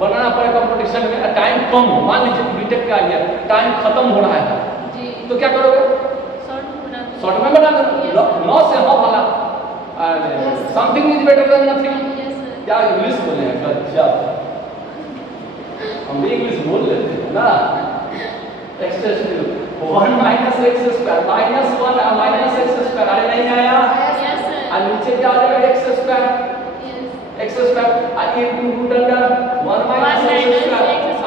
बनाना पड़े कंपटीशन में, टाइम कम हो। मान लीजिए बीटेक का आ गया, टाइम खत्म हो रहा है तो क्या करोगे? शॉर्ट में बना दो, 9 से हाँ वाला something is better than nothing. क्या इंग्लिश बोले हैं? गजब, हम भी इंग्लिश बोल लेते हैं ना। x tends to 1 minus x square minus 1 minus x square, अरे नहीं आया। और नीचे क्या आ जाएगा? x स्क्वायर, x स्क्वायर और into root under 1 minus x square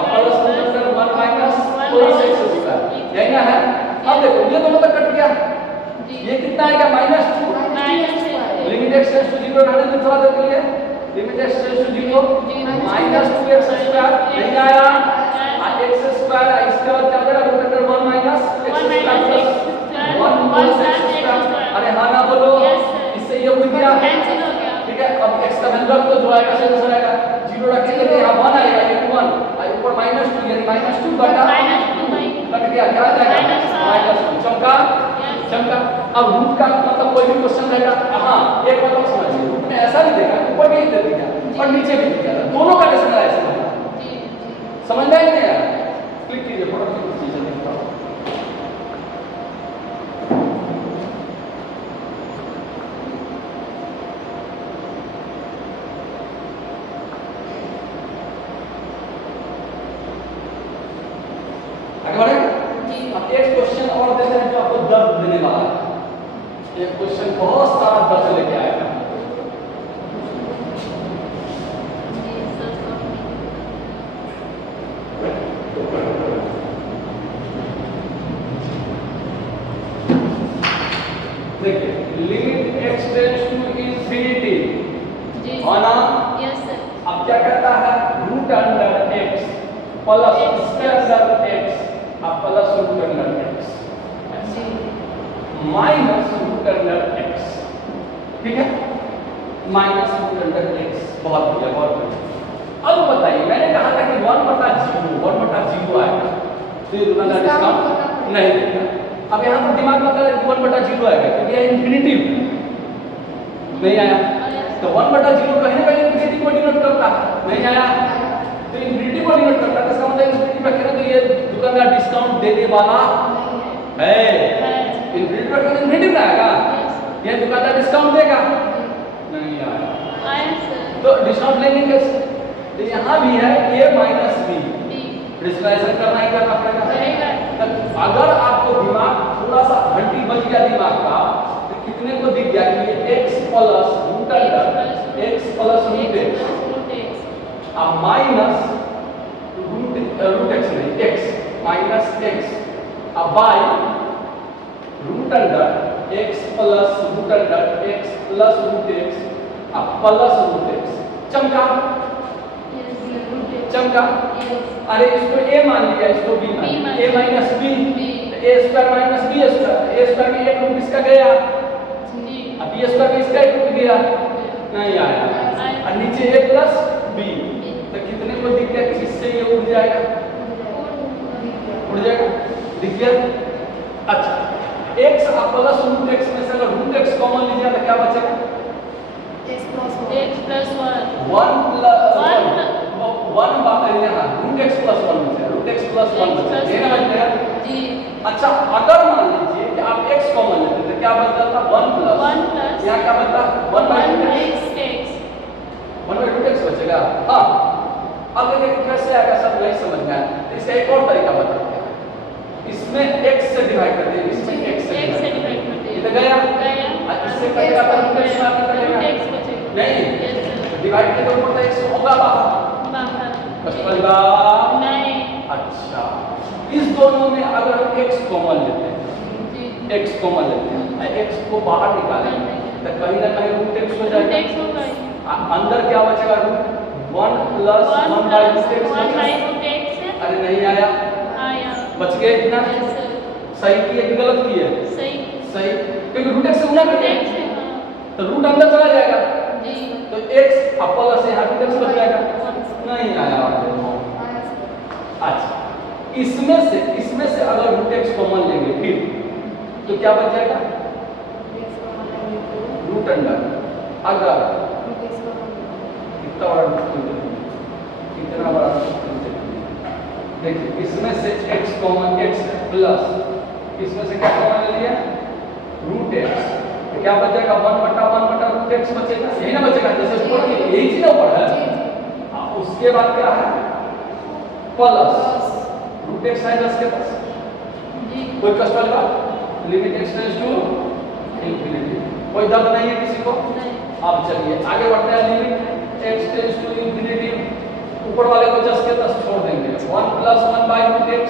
plus root under 1 minus plus x square. यही ना है? अब देखो ये दोनों तक कट गया, ये कितना आएगा? -2। लिमिट x टेंड्स टू 0 रहने दो थोड़ा देर के लिए। Limit x tends to 0 -2x square नहीं आया। x स्क्वायर इसके बाद क्या बचेगा root under 1 minus x 1 square minus plus x square, 1 1 plus plus x x square. square। अरे हाँ ना बोलो, Yes, sir। इससे ये हो गया कैंसिल हो गया। ठीक है। अब x का वैल्यू रख दो, जो आएगा से आंसर आएगा। 0 रखेंगे तो यहाँ 1 आएगा, ये 1 और ऊपर -2 यानी -2 बटा -2 by कट गया, क्या आ जाएगा -2 चमका Yes। चमका। अब रूट का मतलब कोई भी क्वेश्चन रहेगा, हाँ एक मतलब समझिए, रूट में ऐसा नहीं देगा ऊपर भी दे दिया और नीचे भी दिया, दोनों का डिफरेंस है समझना। जी समझ में नहीं आया? क्लिक कीजिए फटाफट क्लिक कीजिए जल्दी करो। आगे बढ़े। जी अब एक क्वेश्चन और देते हैं जो आपको दर्द देने वाला है। एक क्वेश्चन बहुत सारा दर्द लेके आएगा। जी सर देखिए limit x tends to infinity जी होना। यस सर अब क्या कहता है रूट अंडर x प्लस इसके अंदर x अब प्लस रूट अंडर x जी माइनस रूट अंडर x, ठीक है माइनस रूट अंडर x। बहुत बढ़िया बहुत बढ़िया। अब बताइए मैंने कहा था कि 1/0 आएगा तो ये दुकानदार डिस्काउंट नहीं देगा। अब यहाँ पर दिमाग में कर 1/0 आएगा क्योंकि ये इन्फिनिटी नहीं आया, तो 1/0 कहीं ना कहीं इन्फिनिटी को डिनोट करता है, नहीं आया तो इन्फिनिटी को डिनोट करता है, इसका मतलब इन्फिनिटी में करें तो ये दुकानदार डिस्काउंट देने वाला है। इन्फिनिटी पर करें इन्फिनिटी में आएगा, ये दुकानदार डिस्काउंट देगा नहीं आया, आया सर तो डिस्काउंट लेंगे कैसे? तो यहाँ भी है a minus b, B description करना ही करना पड़ेगा। रहेगा तब अगर आपको दिमाग थोड़ा सा घंटी बज गया दिमाग का तो कितने को दिख गया कि ये x plus root under x plus root x अब माइनस रूट x नहीं x माइनस x अब by root under x plus root under x plus root x अब प्लस रूट x चमका चमका। अरे इसको a मान लिया, इसको b मान लिया, a minus b a square minus b square, a square में एक रूट इसका गया, अब b स्क्वायर में इसका एक रूट गया नहीं आया, और नीचे a प्लस b तो कितने को दिख गया कि इससे ये उड़ जाएगा, उड़ जाएगा दिख गया। अच्छा x प्लस रूट x में से अगर रूट x कॉमन लीजिए तो क्या बचेगा x plus 1 1 प्लस 1 बात यहाँ रूट x प्लस 1 बचेगा, रूट x प्लस 1 बचेगा, ये ना बचेगा जी। अच्छा अगर मान लीजिए कि आप x कॉमन लेते तो क्या बचता था 1 प्लस यहाँ क्या बचता 1 बाय रूट x बचेगा। हाँ अब देखिए कैसे आएगा सब नहीं समझ में आया, तो इसका एक और तरीका बताते हैं, इसमें x से डिवाइड कर दिए, इसमें x से डिवाइड कर दिए तो गया इससे कटेगा तो रूट x बाहर कटेगा नहीं डिवाइड के तो ऊपर तो x होगा बाहर बचेगा नहीं। अच्छा इस दोनों में अगर हम x कॉमन लेते हैं x कॉमन लेते हैं x को बाहर निकालेंगे तो कहीं ना कहीं रूट x हो जाएगा, अंदर क्या बचेगा root 1 plus 1 by root x। अरे नहीं आया बच गए इतना, सही किए कि गलत किए? सही क्योंकि रूट x से गुणा कर दिया तो रूट अंदर चला जाएगा तो x प्लस यहाँ रूट x बच जाएगा नहीं आया। अच्छा इसमें से अगर रूट x कॉमन लेंगे फिर तो क्या बच जाएगा रूट अंडर, अगर कितना बड़ा कितना बड़ा देखिए इसमें से x कॉमन x प्लस इसमें से क्या कॉमन ले लिया रूट x तो क्या बचेगा 1/1 रूट x बचेगा, यही ना बचेगा जैसे ऊपर की यही चीज ऊपर है। उसके बाद क्या है प्लस रूट x है 10 के पास, कोई कष्ट वाली बात, limit x tends to infinity, कोई दर्द नहीं है किसी को। अब चलिए आगे बढ़ते हैं, limit x tends to infinity ऊपर वाले को 10 के 10 छोड़ देंगे 1 प्लस 1 बाय रूट x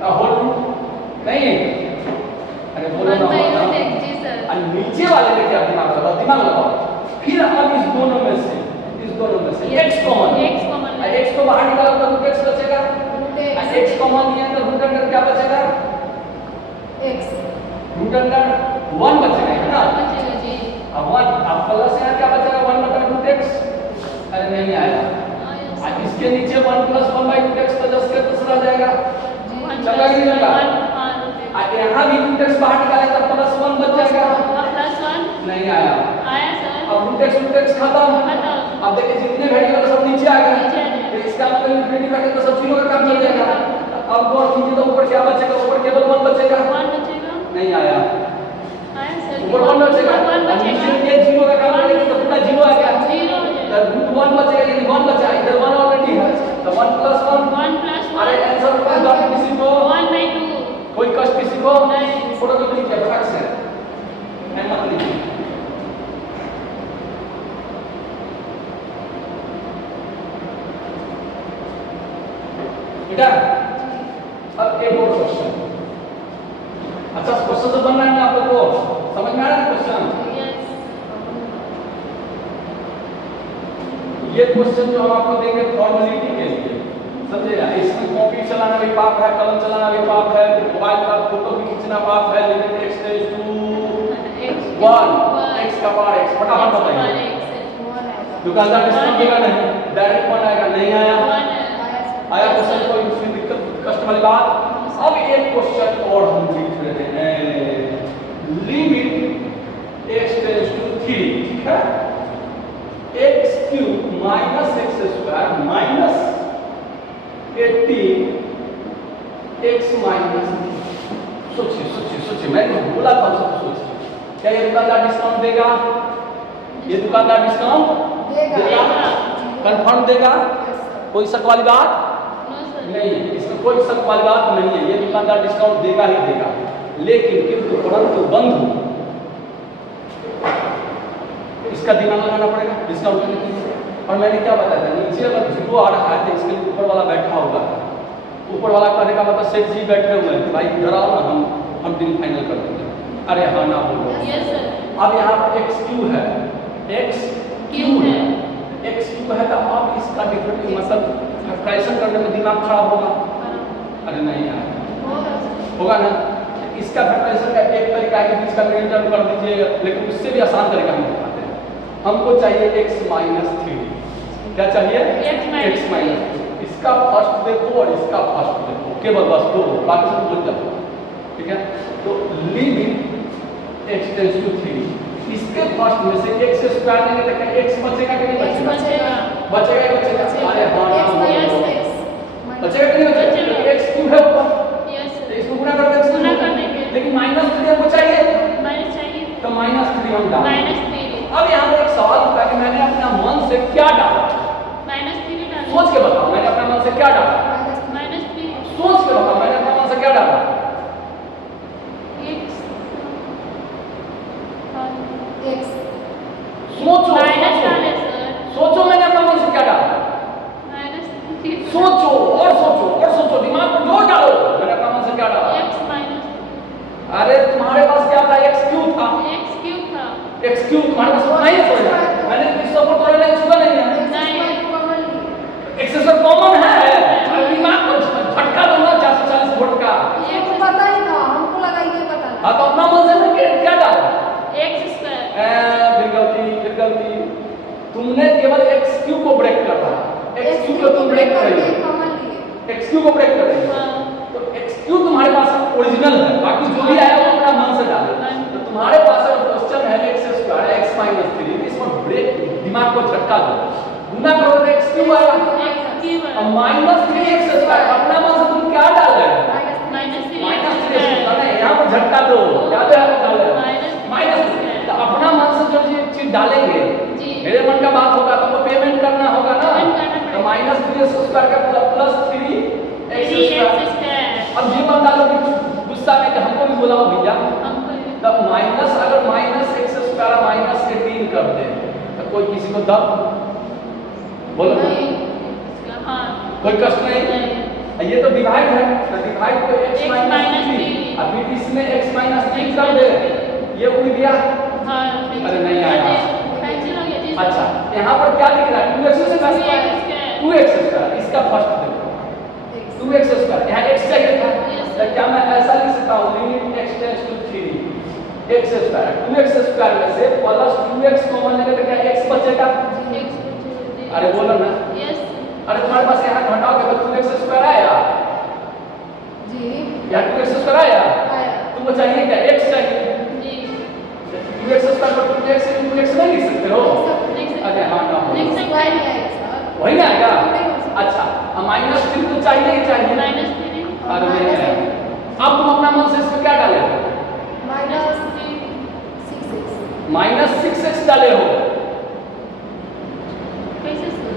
का होल रूट नहीं, अरे बोलो ना और नीचे वाले में क्या दिमाग लगाओ फिर अब इस दोनों में से x कॉमन x को बाहर निकालो तो रूट x बचेगा x कॉमन लिया तो रूट अंडर क्या बचेगा? x रूट अंडर 1 बचेगा है ना? बचेगा जी। अब 1 अब प्लस यहाँ क्या बचेगा? 1 बटा रूट x। अरे नहीं आया। अब इसके नीचे 1 प्लस 1 बाई रूट x तो 10 के 10 रह जाएगा। चला कि नहीं चला? अब यहाँ भी रूट x बाहर निकाले तो प्लस 1 बच जाएगा। प्लस 1 नहीं आया। आया सर। अब रूट x खत्म। अब देखिए जितने वेरिएबल सब नीचे आ गए। तो इसका मतलब इन्फिनिटी रखें तो सब जीरो का काम चल जाएगा। अब और नीचे तो ऊपर क्या बचेगा? ऊपर केवल 1 बचेगा। 1 बचेगा। नहीं आया। आया सर। ऊपर 1 बचेगा। 1 अब बचेगा। नीचे ये जीरो का काम करेगा तो पूरा जीरो आ गया। 0 हो जाएगा। तो रूट 1 बचेगा यानी 1 बचा। इधर 1 ऑलरेडी है। तो 1 प्लस 1 1 प्लस 1 अरे आंसर प्लस डॉट किसी को 1/2 कोई कष्ट किसी को नहीं। फोटो तो नहीं किया फटाक से हिम्मत नहीं। बेटा अब एक और क्वेश्चन। अच्छा क्वेश्चन तो बन रहा है ना आप लोगों को समझ में आ रहा है क्वेश्चन? यस। ये क्वेश्चन जो हम आपको देंगे फॉर्मेलिटी के लिए समझेगा। इसमें कॉपी चलाना भी पाप है, कलम चलाना भी पाप है, मोबाइल का फोटो भी खींचना पाप है। Limit x tends to 1 x का पावर x फटाफट बताइए। दुकानदार डिस्काउंट देगा नहीं? डायरेक्ट 1 आएगा। नहीं आया। आया क्वेश्चन कोई उसमें दिक्कत कष्ट वाली बात। अब एक क्वेश्चन और हम लिख रहे हैं। लिमिट x टेंड्स टू 3 ठीक है। x cube minus x square minus 18 x minus. सोचिए मैंने बोला था सब सोचिए। क्या ये दुकानदार डिस्काउंट देगा? ये दुकानदार डिस्काउंट देगा। कंफर्म देगा? कोई शक वाली बात नहीं, इसमें कोई शक वाली बात नहीं है। ये दुकानदार डिस्काउंट देगा ही देगा। लेकिन किंतु परंतु बंधु इसका दिमाग लगाना पड़ेगा डिस्काउंट के लिए। और मैंने क्या बताया था नीचे अगर जीरो आ रहा है तो इसके लिए ऊपर वाला बैठा होगा। ऊपर वाला कहने का मतलब सेठ जी बैठे हुए हैं कि भाई इधर आओ ना हम डील फाइनल कर देंगे। अरे हाँ ना बोलो। Yes sir. अब यहाँ पर x क्यू है। x क्यू है। x क्यू है तो अब इसका डिफरेंट मतलब फैक्टराइजेशन करने में दिमाग खराब होगा। अरे नहीं यार होगा ना। इसका फैक्टराइजेशन का एक तरीका है कि बीच का मिडिल कर दीजिए, लेकिन उससे भी आसान तरीका हम दिखाते हैं। हमको चाहिए x माइनस 3। क्या चाहिए? x minus 3। इसका फर्स्ट देखो और इसका फर्स्ट देखो, केवल बस दो, बाकी सब भूल जाओ ठीक है। तो लिमिट x टेंड्स टू 3 इसके फर्स्ट में से x स्क्वायर लेंगे तो क्या x बचेगा कि नहीं बचेगा? बचेगा ही बचेगा। अरे हाँ बचेगा कि नहीं बचेगा? x क्यूब है ऊपर। तो इसको गुना कर देंगे। लेकिन माइनस 3 हमको चाहिए तो माइनस 3 हम डालेंगे। अब यहाँ पर एक सवाल उठा कि मैंने अपना मन से क्या डाला? सोच के बताओ मैंने अपना मन से क्या डाला? सोच के बताओ मैंने अपना मन से क्या डाला? सोचो सोचो मैंने अपना मन से क्या डाला? सोचो और सोचो और सोचो, दिमाग को जोर डालो। मैंने अपना मन से क्या डाला? अरे तुम्हारे पास क्या था? x क्यूब था। x क्यूब तुम्हारे पास नहीं है। मैंने इसको ऊपर तोड़ने नहीं छुआ नहीं है। x स्क्वायर कॉमन है। अरे दिमाग को झटका दो ना 440 वोल्ट का। पता ही था हमको लगा ये पता। हाँ तो अपना मन से मैं क्या डाला? फिर गलती तुमने केवल x क्यूब को ब्रेक कर रहा। x क्यूब को तुम ब्रेक कर रही हो। x क्यूब को ब्रेक कर रही हो तो x क्यूब तुम्हारे पास ओरिजिनल है, बाकी जो भी आया वो अपना मन से डालो। तो तुम्हारे पास अगर क्वेश्चन है x स्क्वायर x माइनस 3 इसमें ब्रेक दिमाग को झटका दो, गुना करो तो x क्यूब आएगा। अब माइनस 3x स्क्वायर अपना मन से तुम क्या डाल रहे हो? माइनस 3 यहाँ पर झटका दो, याद है आपको डाल माइनस 3। तो अपना मन से जो चीज डालेंगे मेरे मन का बात होगा तो पेमेंट करना होगा ना। तो माइनस 3x स्क्वायर का प्लस 3x स्क्वायर। अब ये मत डालो कि गुस्सा में कि हमको भी बुलाओ भैया। तो माइनस अगर माइनस x स्क्वायर माइनस 18 कर दे तो कोई किसी को दब बोलो कोई कष्ट नहीं। ये तो डिवाइड है तो डिवाइड को x माइनस 3 अभी इसमें x माइनस 3 कर दे ये उड़ गया। अरे नहीं आया। अच्छा यहाँ पर क्या लिख रहा है? 2x स्क्वायर 2x स्क्वायर इसका फर्स्ट देखो 2x स्क्वायर, यहाँ x चाहिए था, Yes, तो क्या मैं ऐसा लिख सकता हूँ limit x tends to 3 x square, 2x square में से प्लस 2x कॉमन लेंगे तो क्या x बचेगा? अरे बोलो ना, यस अरे तुम्हारे पास यहाँ घटाओगे तो 2x स्क्वायर आया, जी यहाँ 2x स्क्वायर आया, आया तुमको चाहिए क्या? x चाहिए, जी 2x स्क्वायर पर 2x से 2x नहीं लिख सकते हो? अरे हाँ ना हो, लिख सकते स्क्वायर हैं। ही आएगा सर वही ना आएगा? नहीं हो सकता। अच्छा, अब माइनस 3 तो चाहिए ही चाहिए, -3 अरे नहीं आया। अब तुम अपना मन से इसमें क्या डाले हो? माइनस 6x -6x डाले हो। कैसे सर?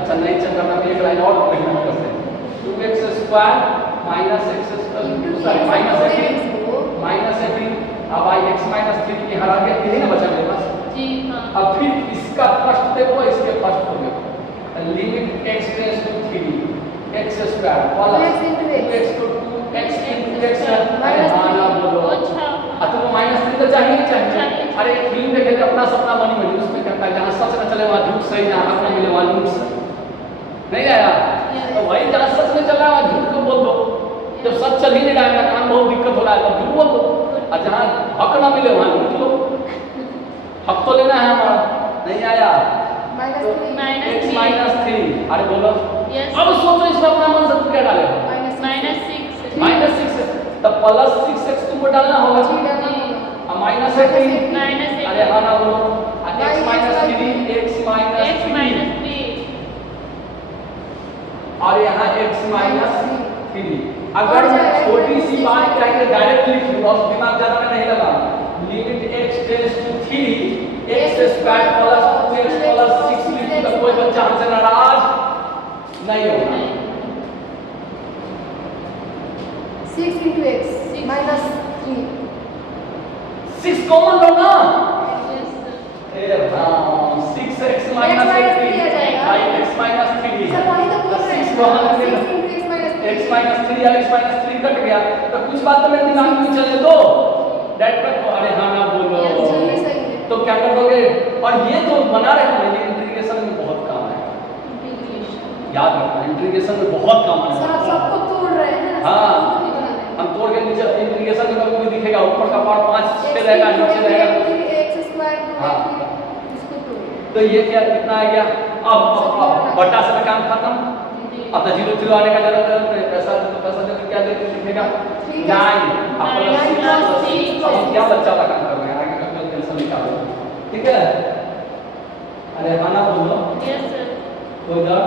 अच्छा नहीं चल रहा, मैं एक लाइन और लिखना कर सकते 2x square minus x sorry minus 18 अब आई x माइनस 3 की हरा गया, यही ना बचा मेरे पास। जी हाँ अब फिर इसका फर्स्ट देखो, इसके फर्स्ट को देखो, limit x tends to 3 x square plus 2x to 2x into x अरे हाँ ना बोलो, अच्छा अब तुमको -3 तो चाहिए ही चाहिए। अरे एक फिल्म देखे थे अपना सपना बनी बनी, उसमें क्या था, जहाँ सच न चले वहाँ झूठ सही, जहाँ हक न मिले वहाँ झूठ सही, नहीं आया? तो वही जहाँ सच में चल रहा है वहाँ झूठ को बोल दो, जब सच चल ही नहीं रहा है, काम बहुत दिक्कत हो रहा है, तब झूठ बोल दो, और जहाँ हक ना मिले वहाँ झूठ लो, हक तो लेना है हमारा, नहीं आया? x -3 अरे बोलो, यस अब सोचो इसमें अपना मन से तुम क्या डाले हो? -6 -6 तब प्लस 6x तुमको डालना होगा, और -18 अरे हाँ ना बोलो, x -3 और यहाँ x -3 अगर छोटी सी बात चाहिए डायरेक्ट लिख लूँ, अब दिमाग ज्यादा में नहीं लगा, limit x tends to 3 x square plus 2x plus 6 लिख तो कोई बच्चा हमसे नाराज नहीं होगा। 6 into x minus 3 6 कॉमन लो ना, यस ए राम 6x x minus 3 आ जाएगा। 5x minus 3 सर वही तो बोल रहे हैं 6 कॉमन लेंगे 6 into x minus 3 x minus 3 या x minus 3 कट गया, तो कुछ बात तो मेरे दिमाग में चले दो, डेट रखो, अरे हाँ ना बोलो, ये सही है तो क्या कर दोगे? और ये जो बना रहे हैं ये इंटीग्रेशन में बहुत काम है, याद रखना इंटीग्रेशन में बहुत काम है। सर आप सबको तोड़ रहे हैं ना हाँ। सबको नहीं बना रहे हैं। हम तोड़ के नीचे इंटीग्रेशन में कभी दिखेगा, ऊपर का पार्ट 5 से रहेगा, नीचे रहेगा, फिर x स्क्वायर को हाँ। फिर इसको तोड़ तो ये क्या कितना आ गया? अब बटा से तो काम खत्म, अब तो 0 0 आने का जरूरत नहीं, पैसा तो पैसा जब क्या देते लिखेगा 9 अब प्लस 6 अब क्या बच्चा वाला काम कर रहे हैं, आगे का कोई टेंशन निकालो, ठीक है? अरे हाँ ना बोलो, यस सर कोई डर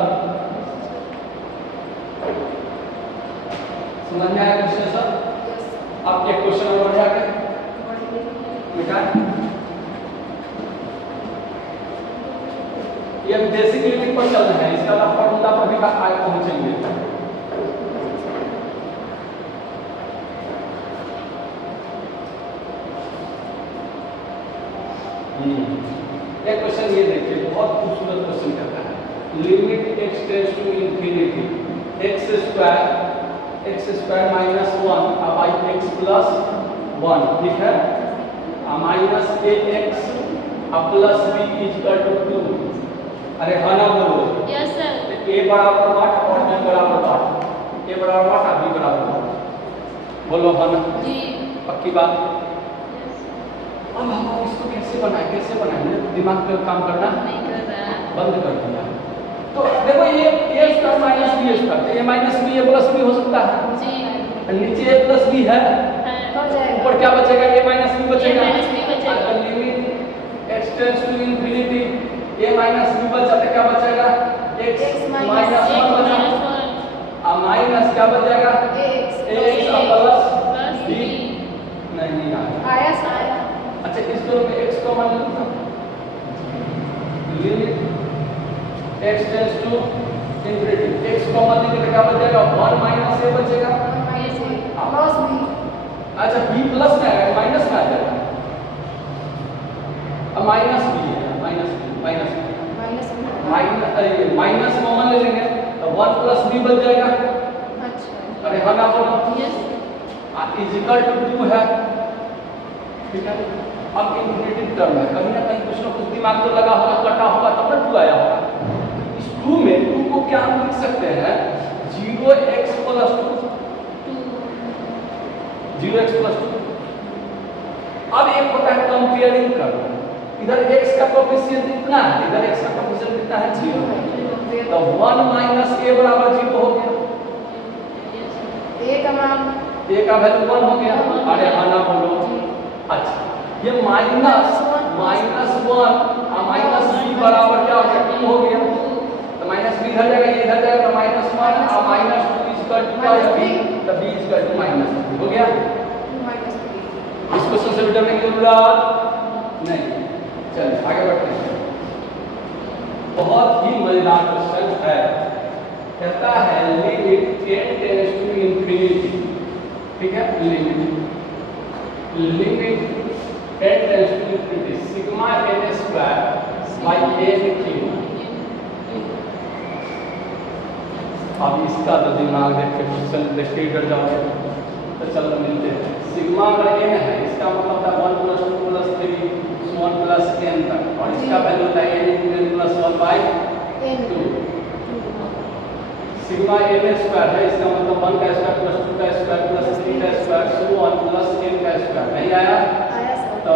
समझ में आया क्वेश्चन सर? अब एक क्वेश्चन और बढ़ जाके बेटा, ये बेसिक लिमिट पर चल रहे हैं, इसका बाद फॉर्मूला पर भी आगे पहुंचेंगे। एक क्वेश्चन ये देखिए, बहुत खूबसूरत क्वेश्चन करता है, limit x tends to infinity x square minus 1 अब आई x प्लस 1, ठीक है, माइनस ax अब प्लस b इक्वल टू 2, अरे हाँ ना बोलो, यस सर a बराबर बाट और b बराबर बाट, a बराबर बाट और b बराबर बाट, बोलो हाँ ना, जी पक्की बात? अब हम इसको कैसे बनाए मेरे दिमाग पे काम करना नहीं कर रहा बंद कर दिया। तो देखो ये a square minus b square, तो a minus b a plus b हो सकता है, जी नीचे a प्लस b है, हो जाएगा ऊपर क्या बचेगा? a माइनस b बचेगा, A minus b बचेगा। अगर limit x tends to infinity a minus b बचा तो क्या बचेगा? x माइनस 1 बचा, अब माइनस क्या बचेगा? ax ax plus plus b b नहीं आया। आया सारा अच्छा इस दोनों में x कॉमन ले लो, limit x tends to infinity x common लेंगे तो क्या बचेगा? 1 माइनस a बचेगा, माइनस a प्लस b अच्छा b प्लस में आएगा माइनस में आ जाएगा, अब माइनस b है, माइनस माइनस कॉमन ले लेंगे तो 1 प्लस b बच जाएगा, अच्छा अरे हाँ ना बोलो, यस इज इक्वल टू 2 है, ठीक है? अब इंफिनिटी टर्म है, कहीं ना कहीं कुछ ना कुछ दिमाग तो लगा होगा, कटा होगा तब ना 2 आया होगा। इस 2 में 2 को क्या हम लिख सकते हैं? 0x plus 2 2 0x plus 2। अब एक होता है कंपेयरिंग करना, इधर x का कोएफिशिएंट इतना है, इधर x का कोएफिशिएंट कितना है 0, तो 1 माइनस a बराबर 0 हो गया, ए का मान a का वैल्यू 1 हो गया। अरे हाँ ना बोलो। अच्छा ये माइनस 1 और माइनस b बराबर क्या हो गया 2 हो गया, तो माइनस b इधर जाएगा, ये इधर जाएगा, तो माइनस 1 और माइनस 2 इक्वल टू क्या हो गया b, तो b इक्वल टू माइनस 3 हो गया। इस क्वेश्चन से मिटाने की जरूरत नहीं। चलिए आगे बढ़ते हैं। बहुत ही मजेदार क्वेश्चन है, कहता है limit n tends to infinity, ठीक है, limit n tends to infinity sigma n square by n cube. अब इसका तो दिमाग देख के क्वेश्चन देख के डर जाओगे, तो चलो मिलते हैं। सिग्मा अगर n है, इसका मतलब था 1 + 2 + 3 1 + n तक, और इसका वैल्यू होता है n × n + 1/2। Sigma n square है, इसका मतलब 1 का स्क्वायर + 2 का स्क्वायर + 3 का स्क्वायर सो 1 + n का स्क्वायर। नहीं आया? तो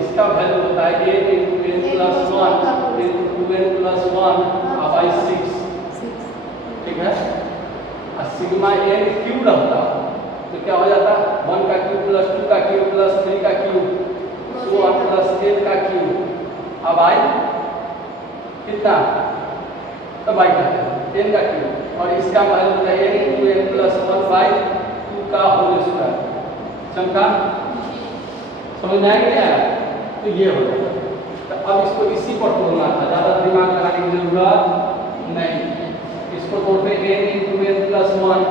इसका वैल्यू होता है n × n + 1 × 2n + 1/6, ठीक है। और सिग्मा n क्यूब होता तो क्या हो जाता, 1 का क्यूब + 2 का क्यूब + 3 का क्यूब सो 1 + n का क्यूब। अब आई कितना, तब आई क्या n का क्यूब, और इसका वैल्यू होता है n × n + 1/2 का होल स्क्वायर। समझा? समझ में आया क्या? तो ये हो जाता। तो अब इसको इसी पर तोड़ना था, ज्यादा दिमाग लगाने की जरूरत नहीं। इसको तोड़ते n × n + 1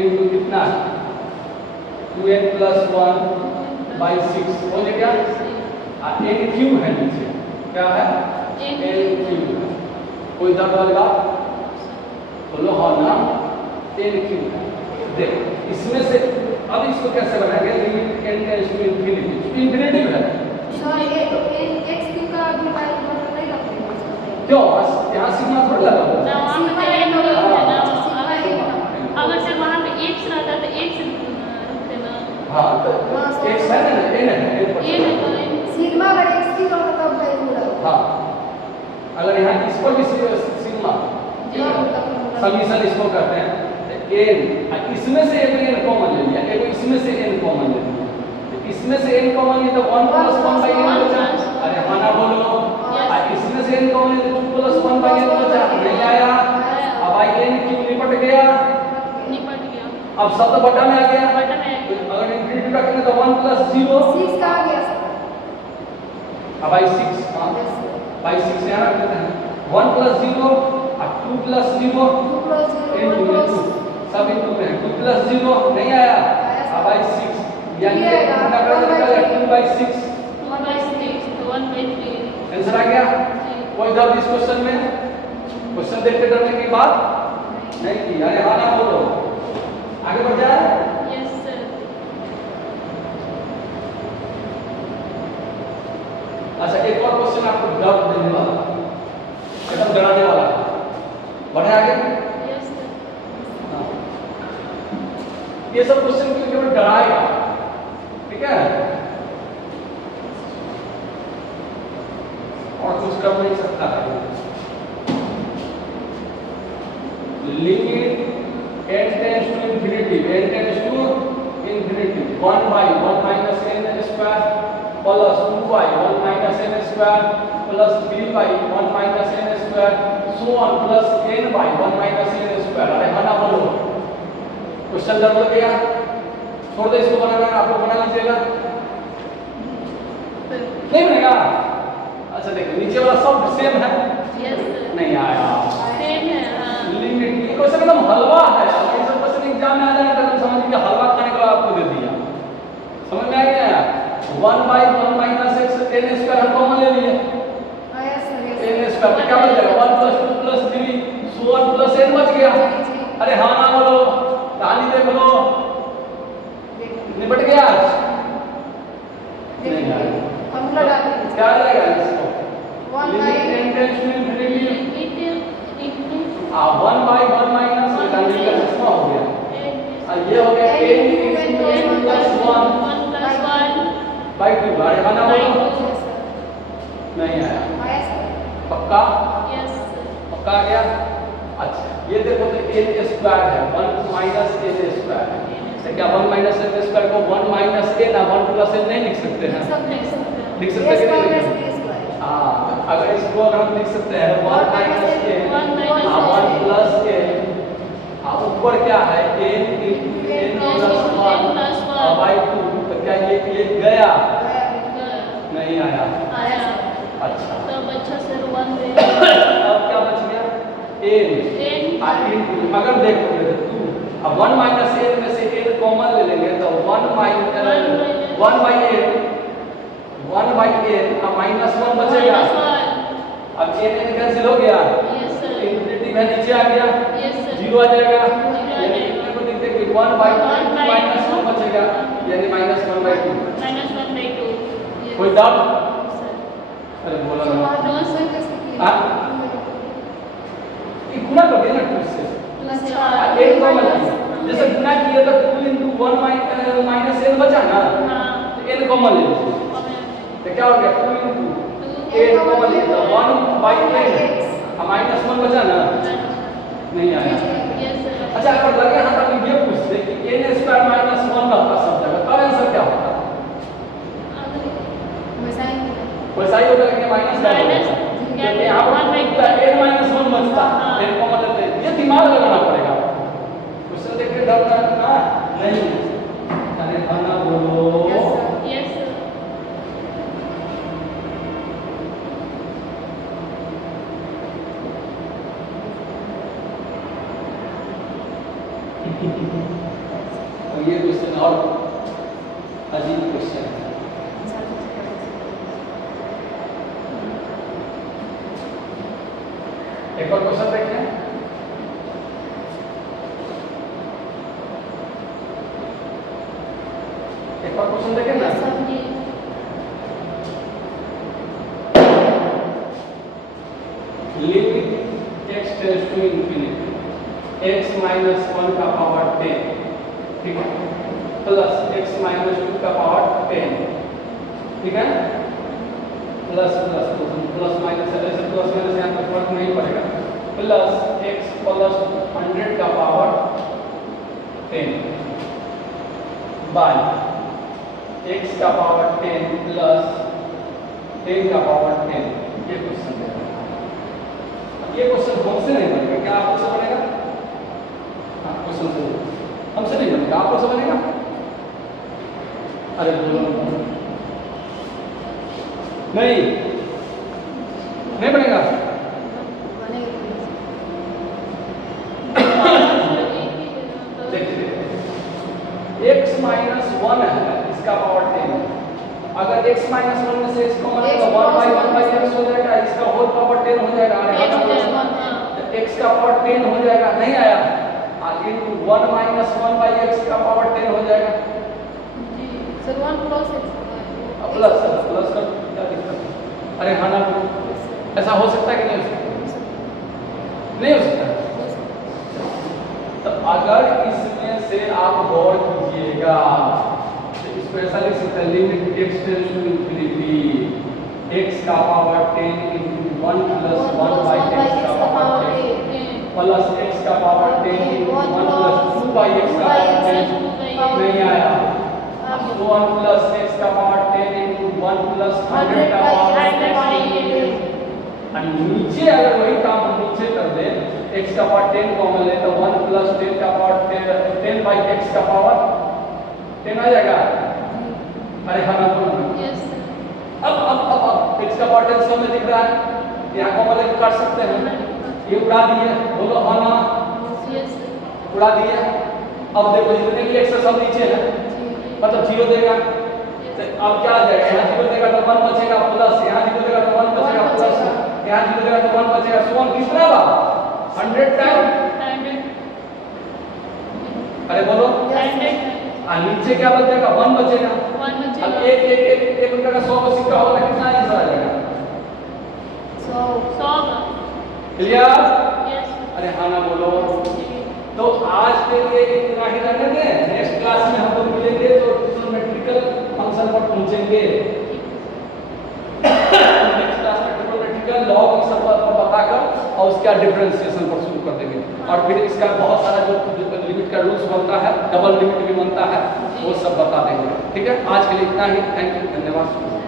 into कितना 2n + 1/6 हो गया। n क्यूब है नीचे, क्या है n क्यूब। कोई दर्द वाली बात बोलो, हाँ ना, n क्यूब है। देख इसमें से अब इसको कैसे बनाएंगे, limit n tends to infinity, infinity है सॉरी ये तो x क्यूब का भी वैल्यू नहीं रखते हैं। क्यों, यहाँ सिग्मा थोड़ा लगा हुआ है। ना वहाँ पे n है ना, अगर सर वहाँ पे x रहता तो x रखते ना। हाँ तो x है ना, n है, n पर ये है तो n सिग्मा अगर x क्यूब होता तब वैल्यू रखते। हाँ अगर यहाँ इस पर भी सिग्मा, समीशन इसको कहते हैं, n इसमें से एक n कॉमन ले लिया, एक इसमें से n कॉमन ले लिया, इसमें से n कॉमन लिया तो 1 + 1/n बचा। अरे हाँ ना बोलो, इसमें से n कॉमन लिया तो 2 + 1/n बचा। नहीं आया? अब आई n क्यूब निपट गया, निपट गया। अब शब्द बटा में आ गया। बटा में आ गया। अगर इंफिनिटी रखेंगे तो 1 + 0 6 का आ गया सर। अब आई 6, हाँ बाई 6 यहाँ रख देते हैं, 1 + 0 और 2 + 0 into सब इनटू में 2 + 0 नहीं आया। अब आई 6 यानी कितना कर देगा 2/6 1/6 तो 1/3 आंसर आ गया। कोई दर्द इस क्वेश्चन में, क्वेश्चन देखते डरने की बात नहीं की। अरे हाँ ना बोलो, आगे बढ़ जाए। Yes sir. अच्छा एक और क्वेश्चन आपको डर देने वाला, एकदम डराने वाला है, बढ़े आगे। Yes sir. ये सब क्वेश्चन केवल डराएगा, ठीक है, और कुछ कर नहीं सकता है। Limit n tends to infinity, n tends to infinity 1/1 - n square plus 2/1 - n square plus 3/1 - n square so on plus n/1 - n square. अरे हाँ ना बोलो, क्वेश्चन डर लग गया, छोड़ दो इसको, बनाना आप लोग बना लीजिएगा, नहीं बनेगा। अच्छा देखो नीचे वाला सब सेम है, यस सर। नहीं आया, सेम है। हाँ लिमिट ये क्वेश्चन एकदम हलवा है। अगर ये सब क्वेश्चन एग्जाम में आ जाए तो समझ लीजिए हलवा खाने का आपको दे दिया। समझ में आ गया? 1/1 - x n स्क्वायर हम कॉमन ले लिए, आया सर। n स्क्वायर तो क्या बच जाएगा 1 + 2 + 3 सो 1 + n बच गया। अरे हाँ ना बोलो, कहानी देख लो, निपट गया। नहीं आया, फॉर्मूला डाल दीजिए। क्या आ जाएगा इसको, 1/n limit n tends to infinity 1/1 1/1 minus इसका हो गया, n बाई 2। अरे हाँ ना बोलो। By 2. Yes, sir. नहीं आया। आया सर? पक्का? Yes. पक्का आ गया? अच्छा ये देखो तो n स्क्वायर है 1 माइनस n स्क्वायर है। तो क्या 1 माइनस n स्क्वायर को 1 माइनस n ना 1 प्लस n नहीं लिख सकते हैं? सब लिख सकते हैं। लिख सकते A हैं कि square नहीं? plus B square. हाँ तो अगर इसको अगर हम लिख सकते हैं 1 minus n 1 minus 1 n. Plus n अब ऊपर क्या है n into n plus 1 by 2 तो क्या ये गया? नहीं आया। आया सर? अच्छा तो बच्चा सर 1 पे अब क्या बच गया? n n अगर देखो तो 2 अब 1 माइनस n में से n कॉमन ले लेंगे तो 1 माइनस 1 बाई n अब माइनस 1 बचेगा। अब n कैंसिल हो गया, Yes sir. इंफिनिटी का नीचे आ गया, Yes sir. 0 आ जाएगा। आ यानी जाएगा। कितने को लिखते हैं कि 1 बाई 2 1 by माइनस 1 बचेगा यानी माइनस 1 बाई 2। -1 by 2. Yes. कोई डाउट? Sir. अरे बोला तो ना वहाँ No, sir. कैसे किया? हाँ? ये गुना कर दिया ना 2 से। अच्छा। एक कॉमन जैसे गुना किया तो 2 into 1 माइनस n बचा ना, हाँ. तो n कॉमन ले लो। तो क्या हो गया 2 into 8 कॉमन ले लो 1 by n अब माइनस 1 बचा ना, नहीं आया। Yes sir. अच्छा अगर लगे हां तो हम ये पूछते कि n स्क्वायर माइनस 1 रहता सब जगह तब आंसर क्या होता? वैसा ही किया। वैसा ही होता है कि माइनस का Minus, क्योंकि यहाँ पर n माइनस 1 बचता हाँ। n कॉमन लेते हैं। ये दिमाग लगाना पड़ेगा क्वेश्चन देख के डर लगना नहीं। अरे खाना बोलो। Yes, sir. Yes sir. और ये क्वेश्चन और अजीब क्वेश्चन है। एक और क्वेश्चन देखें। एक और क्वेश्चन देखें ना। Yes, sir. Limit x tends to infinity x minus 1 का पावर 10 ठीक है प्लस x माइनस 2 का पावर 10 ठीक है प्लस प्लस प्लस माइनस ऐसे प्लस माइनस यहाँ पे फर्क नहीं पड़ेगा प्लस x प्लस 100 का पावर 10 बाय x का पावर 10 प्लस 10 का पावर 10 ये क्वेश्चन है। ये क्वेश्चन हमसे नहीं बनेगा, क्या आपसे बनेगा? हाँ क्वेश्चन से हमसे नहीं बनेगा, आपको से बनेगा? अरे बोलो नहीं नहीं बनेगा। देखिए x माइनस 1 है इसका पावर 10 अगर x माइनस 1 में से x कॉमन है तो 1 बाई 1 बाई x हो जाएगा इसका होल पावर 10 हो जाएगा। x का पावर 10 हो जाएगा नहीं आया इनटू 1 माइनस 1 बाई x का पावर 10 हो जाएगा सर 1 प्लस प्लस प्लस का क्या दिक्कत है? अरे हाँ ना ऐसा हो सकता है कि नहीं हो सकता? नहीं हो सकता। तो अगर इसमें से आप गौर कीजिएगा तो इसको ऐसा लिख सकते हैं limit x tends to infinity x का power 10 into 1 plus 1 by x का पावर 10 प्लस x का power 10 into 1 plus 2 by x का पावर 10 नहीं आया। अब 1 plus x का पावर 10 into 1 plus 100 का पावर और नीचे अगर वही काम हम नीचे कर दें x का पावर 10 कॉमन ले तो 1 plus 10 का पावर 10 by x का पावर 10 आ जाएगा। अरे हाँ ना बोलो अब x का पावर 10 में दिख रहा है यहाँ कॉमन लेके काट सकते हैं ये उड़ा दिए बोलो हाँ ना उड़ा दिए। अब देखो जितने भी x सब नीचे है मतलब 0 देगा तो अब क्या आ जाएगा यहाँ 0 देगा तो 1 बचेगा प्लस यहाँ 0 देगा तो 1 बचेगा प्लस यहाँ 0 देगा तो 1 बचेगा सो 1 कितना बा 100 टाइम। अरे बोलो नीचे क्या बचेगा 1 बचेगा। अब एक रुपये का 100 का सिक्का होगा कितना आंसर आ जाएगा 100 क्लियर? अरे हाँ ना बोलो। तो आज के लिए इतना ही रहने दें नेक्स्ट क्लास में हम लोग मिलेंगे तो ट्रिग्नोमेट्रिकल फंक्शन फंक्शन पर पहुंचेंगे। नेक्स्ट क्लास में ट्रिग्नोमेट्रिकल लॉग की सब पर बताकर और उसका डिफरेंशिएशन पर शुरू कर देंगे, और फिर इसका बहुत सारा जो लिमिट का रूल्स बनता है, डबल लिमिट भी बनता है, वो सब बता देंगे। ठीक है, आज के लिए इतना ही। थैंक यू, धन्यवाद।